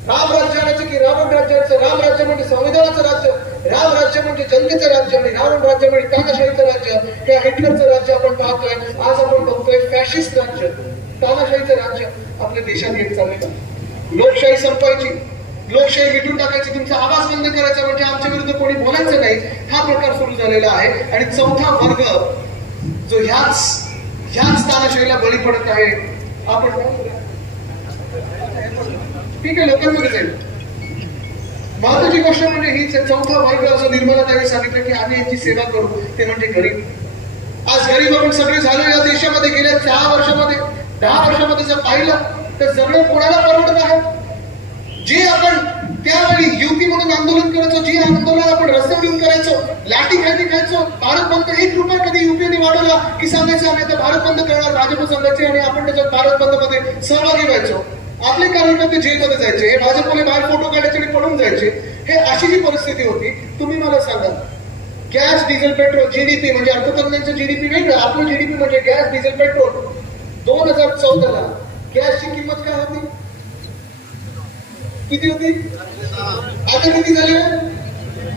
राम राज्य आणायचं की रावण राज्याचं, राम राज्य म्हणजे संविधानाचं राज्य, राम राज्य म्हणजे जनतेचं राज्य आणि रावण राज्य म्हणजे तानाशाहीचं राज्य, हे हिटलरचं राज्य आपण पाहतोय. आज आपण बघतोय फॅशिस्ट राज्य, तानाशाहीचं राज्य आपल्या देशात येत चाललेलं. लोकशाही संपवायची, लोकशाही मिटून टाकायची, तुमचा आवाज बंद करायचा म्हणजे आमच्या विरुद्ध कोणी बोलायचं नाही, हा प्रकार सुरू झालेला आहे. आणि चौथा वर्ग जो ह्याच तानाशाहीला बळी पडत आहे. आपण ठीक आहे, लोकांमध्ये जाईल. महत्वाची गोष्ट म्हणजे हीच, चौथा वर्ग असं निर्मलाताईंनी सांगितलं की आम्ही यांची सेवा करू, ते म्हणजे गरीब. आज गरीब आपण सगळे झालो या देशामध्ये. गेल्या 10 वर्षामध्ये जर पाहिलं तर जगणं कोणाला परवडत आहे. जे आपण त्यावेळी युती म्हणून आंदोलन करायचो, जे आंदोलन आपण रस्त्यावर येऊन करायचो, लाठी खायचो, भारत बंद 1 रुपया कधी युपीने वाढवला की सांगायचं आम्ही आता भारत बंद करणार, भाजप सांगायचे आणि आपण त्याच्यात भारत बंद मध्ये सहभागी व्हायचो. आपले कार्यकर्ते जेलमध्ये जायचे, हे भाजपने बाहेर फोटो काढायचे आणि पडून जायचे. हे अशी जी परिस्थिती होती. तुम्ही मला सांगा, गॅस डिझेल पेट्रोल जीडीपी म्हणजे अर्थतज्ञांचं जीडीपी वेगळं, आपलं जीडीपी म्हणजे गॅस डिझेल पेट्रोल. 2014ला गॅसची किंमत काय होती, किती होती, आता किती झाली,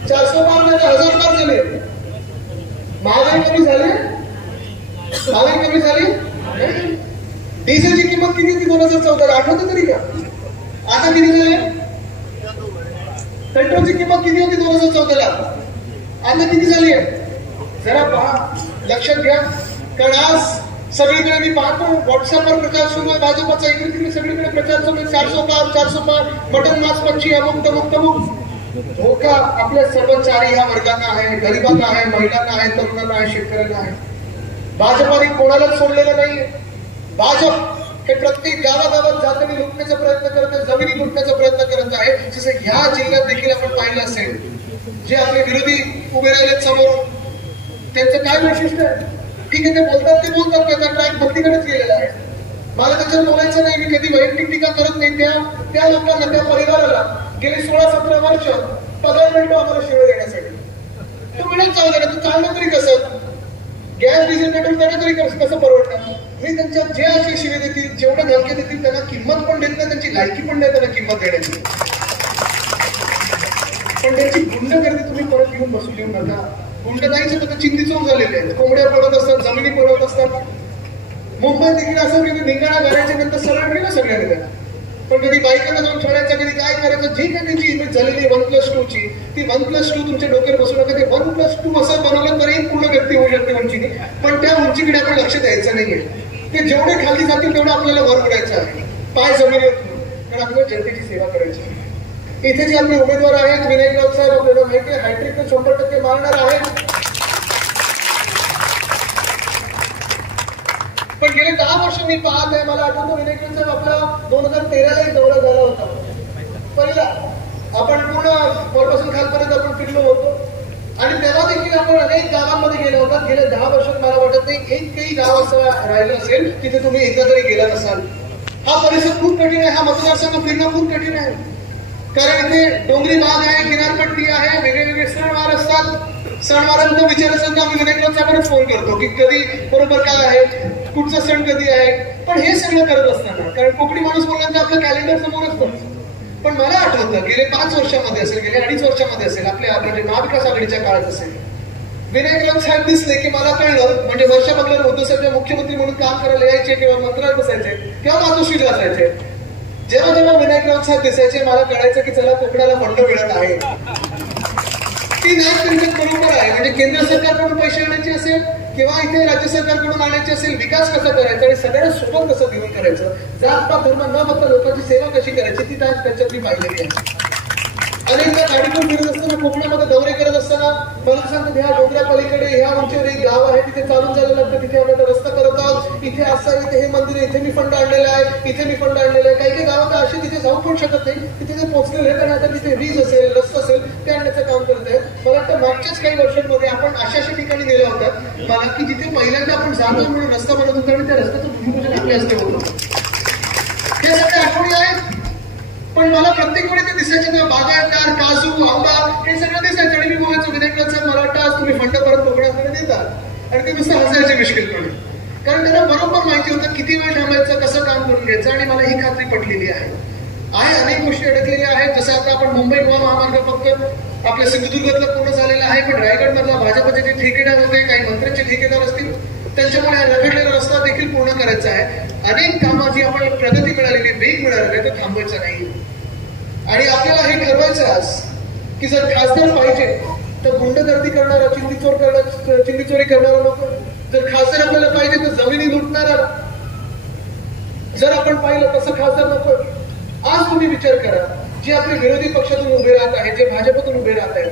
400 पार नाही 1000 पार झाले. महागाई कमी झाली. डिझेलची किंमत किती होती 2014ला, आठवतं तरी का, आता किती झाले. पेट्रोलची किंमत किती होती 2014ला, आता किती झाली आहे, जरा पहा, लक्षात घ्या. कारण आज सगळीकडे मी पाहतो व्हॉट्सअपवर प्रचार सुरू आहे भाजपचा, इकडे तिकडे सगळीकडे प्रचार सुरू आहे. 400 पार, मटन मांस मच्छी, अमुक. धोका आपल्या सर्व 4 ह्या वर्गांना आहे, गरिबांना आहे, महिलांना आहे, तरुणांना आहे, शेतकऱ्यांना आहे. भाजपाने कोणालाच सोडलेलं नाहीये. भाजप हे प्रत्येक गावागावात जातीने लुटण्याचा प्रयत्न करत आहे, जमिनी लुटण्याचा प्रयत्न करत आहे. जसं ह्या जिल्ह्यात देखील आपण पाहिलं असेल, जे आपले विरोधी उभे राहिले समोर, त्यांचं काय वैशिष्ट्य आहे. ठीक आहे, ते बोलतात त्याचा ट्रॅक भक्तीकडेच गेलेला आहे. मला त्याच्यात बोलायचं नाही, मी कधी वैयक्तिक टीका करत नाही. त्या लोकांना, त्या परिवाराला गेली 16-17 वर्ष पगार मिळतो आम्हाला शिवाय देण्यासाठी. तो मिळत जाऊ दे, तू चाललं तरी कसं, गॅस डिझेल पेट्रोल त्यांना तरी कसं परवडणार. मी त्यांच्या जे असे शिवे देतील, जेवढे धमके देतील, त्यांना किंमत पण देत नाही, त्यांची लायकी पण नाही त्यांना किंमत देण्याची. पण त्यांची गुंडगर्दी तुम्ही परत घेऊन बसू देऊ नका. गुंडगाईचे तर चिंती चोर झालेले आहेत, कोंबड्या पडत असतात, जमिनी पडत असतात. मुंबईत देखील असं की निघाणा घालायच्या नंतर सरळ गेलं सगळ्यांना, पण कधी बाईकांना जाऊन खेळायचं, कधी काय करायचं, जे काही त्यांची इमेज झालेली 1+2 ची, ती 1+2 तुमच्या डोक्यावर बसू नका. ते 1+2 असं बनवलं तर एक पूर्ण व्यक्ती होऊ शकते उंचीने, पण त्या उंचीकडे आपण लक्ष द्यायचं नाहीये. ते जेवढे खाली जातील तेवढं आपल्याला वर उडायचं आहे, पाय जमिनीवर, कारण आपल्याला जनतेची सेवा करायची आहे. इथे जे आपले उमेदवार आहेत, विनायक राऊत साहेब, आपल्याला माहिती आहे हॅट्रिक तर 100% मारणार आहेत. पण गेले 10 वर्ष मी पाहत आहे, मला आठवतं विनायक राऊत साहेब आपला 2013ला एक दौरा झाला होता. पहिला आपण पूर्ण वरपासून खालपर्यंत आपण फिरलो होतो आणि तेव्हा देखील आपण अनेक गावांमध्ये गेलो होता. गेल्या 10 वर्षात मला वाटत नाही एकही गाव असं राहिलं असेल तिथे तुम्ही एकदा तरी गेला नसाल. हा परिसर खूप कठीण आहे, हा मतदारसंघ फिरणं खूप कठीण आहे. कारण इथे डोंगरी भाग आहे, किनारपट्टी आहे, वेगवेगळे सणवार असतात. सणवारांचा विचार असेल तर आम्ही विनायक राऊत साहेबांनाच फोन करतो की कधी बरोबर काय आहे, कुठचा सण कधी आहे. पण हे सगळं करत असताना, कारण कोकणी माणूस बोलल्यानंतर आपलं कॅलेंडर समोर असतं. पण मला आठवतं गेले 5 वर्षामध्ये असेल, गेले 2.5 वर्षामध्ये असेल, आपल्या म्हणजे महाविकास आघाडीच्या काळात असेल, विनायक राऊत साहेब दिसले की मला कळलं, म्हणजे वर्षा बघल्यावर उद्धव साहेब मुख्यमंत्री म्हणून काम करायला यायचे किंवा मंत्रालयात बसायचे किंवा मातोश्रीत असायचे. जेव्हा जेव्हा विनायक राऊत साहेब दिसायचे मला कळायचं की चला कोकणाला फंड मिळत आहे. ती न्याय बरोबर आहे, म्हणजे केंद्र सरकारकडून पैसे आणायचे असेल किंवा इथे राज्य सरकारकडून आणायचे असेल, विकास कसा करायचा आणि सगळ्यांना सोबत कसं घेऊन करायचं, जातपात धर्म न बघता लोकांची सेवा कशी करायची, ती त्यांच्यातली पाहिलेली आहे. अनेकदा गाडीतून फिरत असताना, कोकणामध्ये दौरे करत असताना मला सांगतात ह्या डोंगरा पलीकडे ह्या उंचीवर एक गाव आहे, तिथे चालून जायला लागतं, तिथे आम्ही रस्ता करत आहोत, इथे असं इथे हे मंदिर आहे, इथे मी फंड आणलेला आहे, इथे मी फंड आणलेला आहे. काही काही गावात असे तिथे जाऊ पण शकत नाही, तिथे ते पोहोचलेले कारण आता तिथे वीज असेल, रस्ता असेल, ते आणण्याचं काम करत आहे. मला वाटतं मागच्याच काही वर्षांमध्ये आपण अशा ठिकाणी गेल्या होत्या मला की जिथे पहिल्यांदा आपण जातो म्हणून रस्ता बनत होतो आणि त्या रस्त्याचं भूमिपूजन आपल्या हस्ते होतं. हे सगळे आठवणी आहेत. पण मला प्रत्येक वेळी ते दिसायचे तेव्हा बागायतदार, काजू, आंबा हे सगळं दिसायचं आणि मी बोलायचो विनायक राऊत साहेब मला वाटतं आज तुम्ही फंड परत कोकणाकडे देतात. आणि ते नुसतं हसायचे मुश्किलपणे, कारण त्यांना बरोबर माहिती होतं किती वेळ थांबायचं, कसं काम करून घ्यायचं. आणि मला ही खात्री पटलेली आहे. अनेक गोष्टी अडकलेल्या आहेत. जसं आता आपण मुंबई गोवा महामार्ग फक्त आपल्या सिंधुदुर्गातलं पूर्ण झालेलं आहे, पण रायगडमधला भाजपचे जे ठेकेदार होते, काही मंत्र्यांचे ठेकेदार असतील, त्यांच्यामुळे हा रखडलेला रस्ता देखील पूर्ण करायचा आहे. अनेक कामाची आपण प्रगती मिळालेली, वेग मिळालेला आहे, तो थांबवायचा नाही. आणि आपल्याला हे ठरवायचं आज की जर खासदार पाहिजे तर गुंडगर्दी करणारा, चिंदीचोरी करणारा नको. जर खासदार आपल्याला पाहिजे तर जमिनी लुटणारा जर आपण पाहिलं तसं खासदार नको. आज तुम्ही विचार करा, जे आपले विरोधी पक्षातून उभे राहत आहेत, जे भाजपतून उभे राहत आहेत,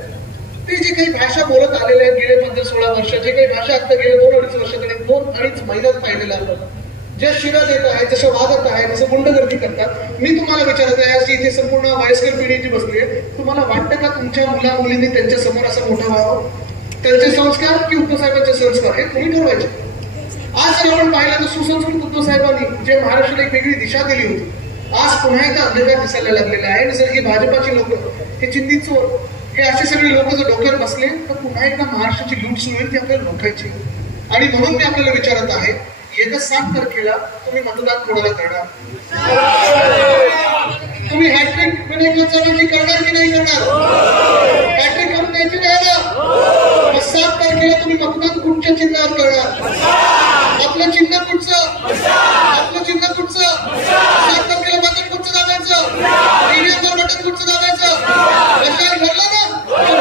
ते जे काही भाषा बोलत आलेले आहेत गेले 15-16 वर्ष, जे काही भाषा आता गेले 2-2.5 वर्षाकडे 2-2.5 महिन्यात पाहिलेलं आपण, ज्या शिव्या देत आहेत, जशा वागत आहे, जसं गुंडगर्दी करतात. मी तुम्हाला विचारत आहे, आज इथे संपूर्ण वयस्कर पिढी जी बसली आहे, तुम्हाला वाटतं का तुमच्या मुला मुलींनी त्यांच्या समोर असं मोठं व्हावं? त्यांचे संस्कार की उद्धवसाहेबांचे संस्कार हे तुम्ही ठरवायचे. आज जर आपण पाहिलं तर सुसंस्कृत उद्धवसाहेबांनी जे महाराष्ट्राला एक वेगळी दिशा दिली होती, आज पुन्हा एकदा अंधकार दिसायला लागलेला आहे. जर ही भाजपाची लोक, हे चिंतित चोर, हे असे सगळे लोक जर डोक्यावर बसले तर पुन्हा एकदा महाराष्ट्राची लूट सुरू होईल, ती आपल्याला रोखायची. आणि म्हणून मी आपल्याला विचारत आहे, येत्या 7 तारखेला तुम्ही मतदान कोणाला करणार? तुम्ही हॅट्रिक विनायक चव्हाणची करणार की नाही करणार? हॅट्रिक करून द्यायची नाही ना? 7 तारखेला तुम्ही मतदान कुठच्या चिन्हावर करणार? आपलं चिन्ह कुठचं? आपलं चिन्ह कुठचं? 7 तारखेला बटन कुठचं दाबायचं? ईव्हीएमवर बटन कुठचं दाबायचं? मशाल ठरलं ना?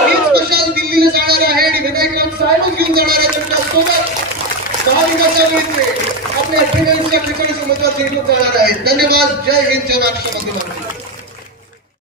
हीच मशाल दिल्लीला जाणार आहे आणि विनायक साहेबच घेऊन जाणार आहे त्यांच्यासोबत. महाविकासामुळे आपल्या 48 ठिकाणी उमेदवार जिंकून जाणार आहेत. धन्यवाद. जय हिंद, जय महाराष्ट्र.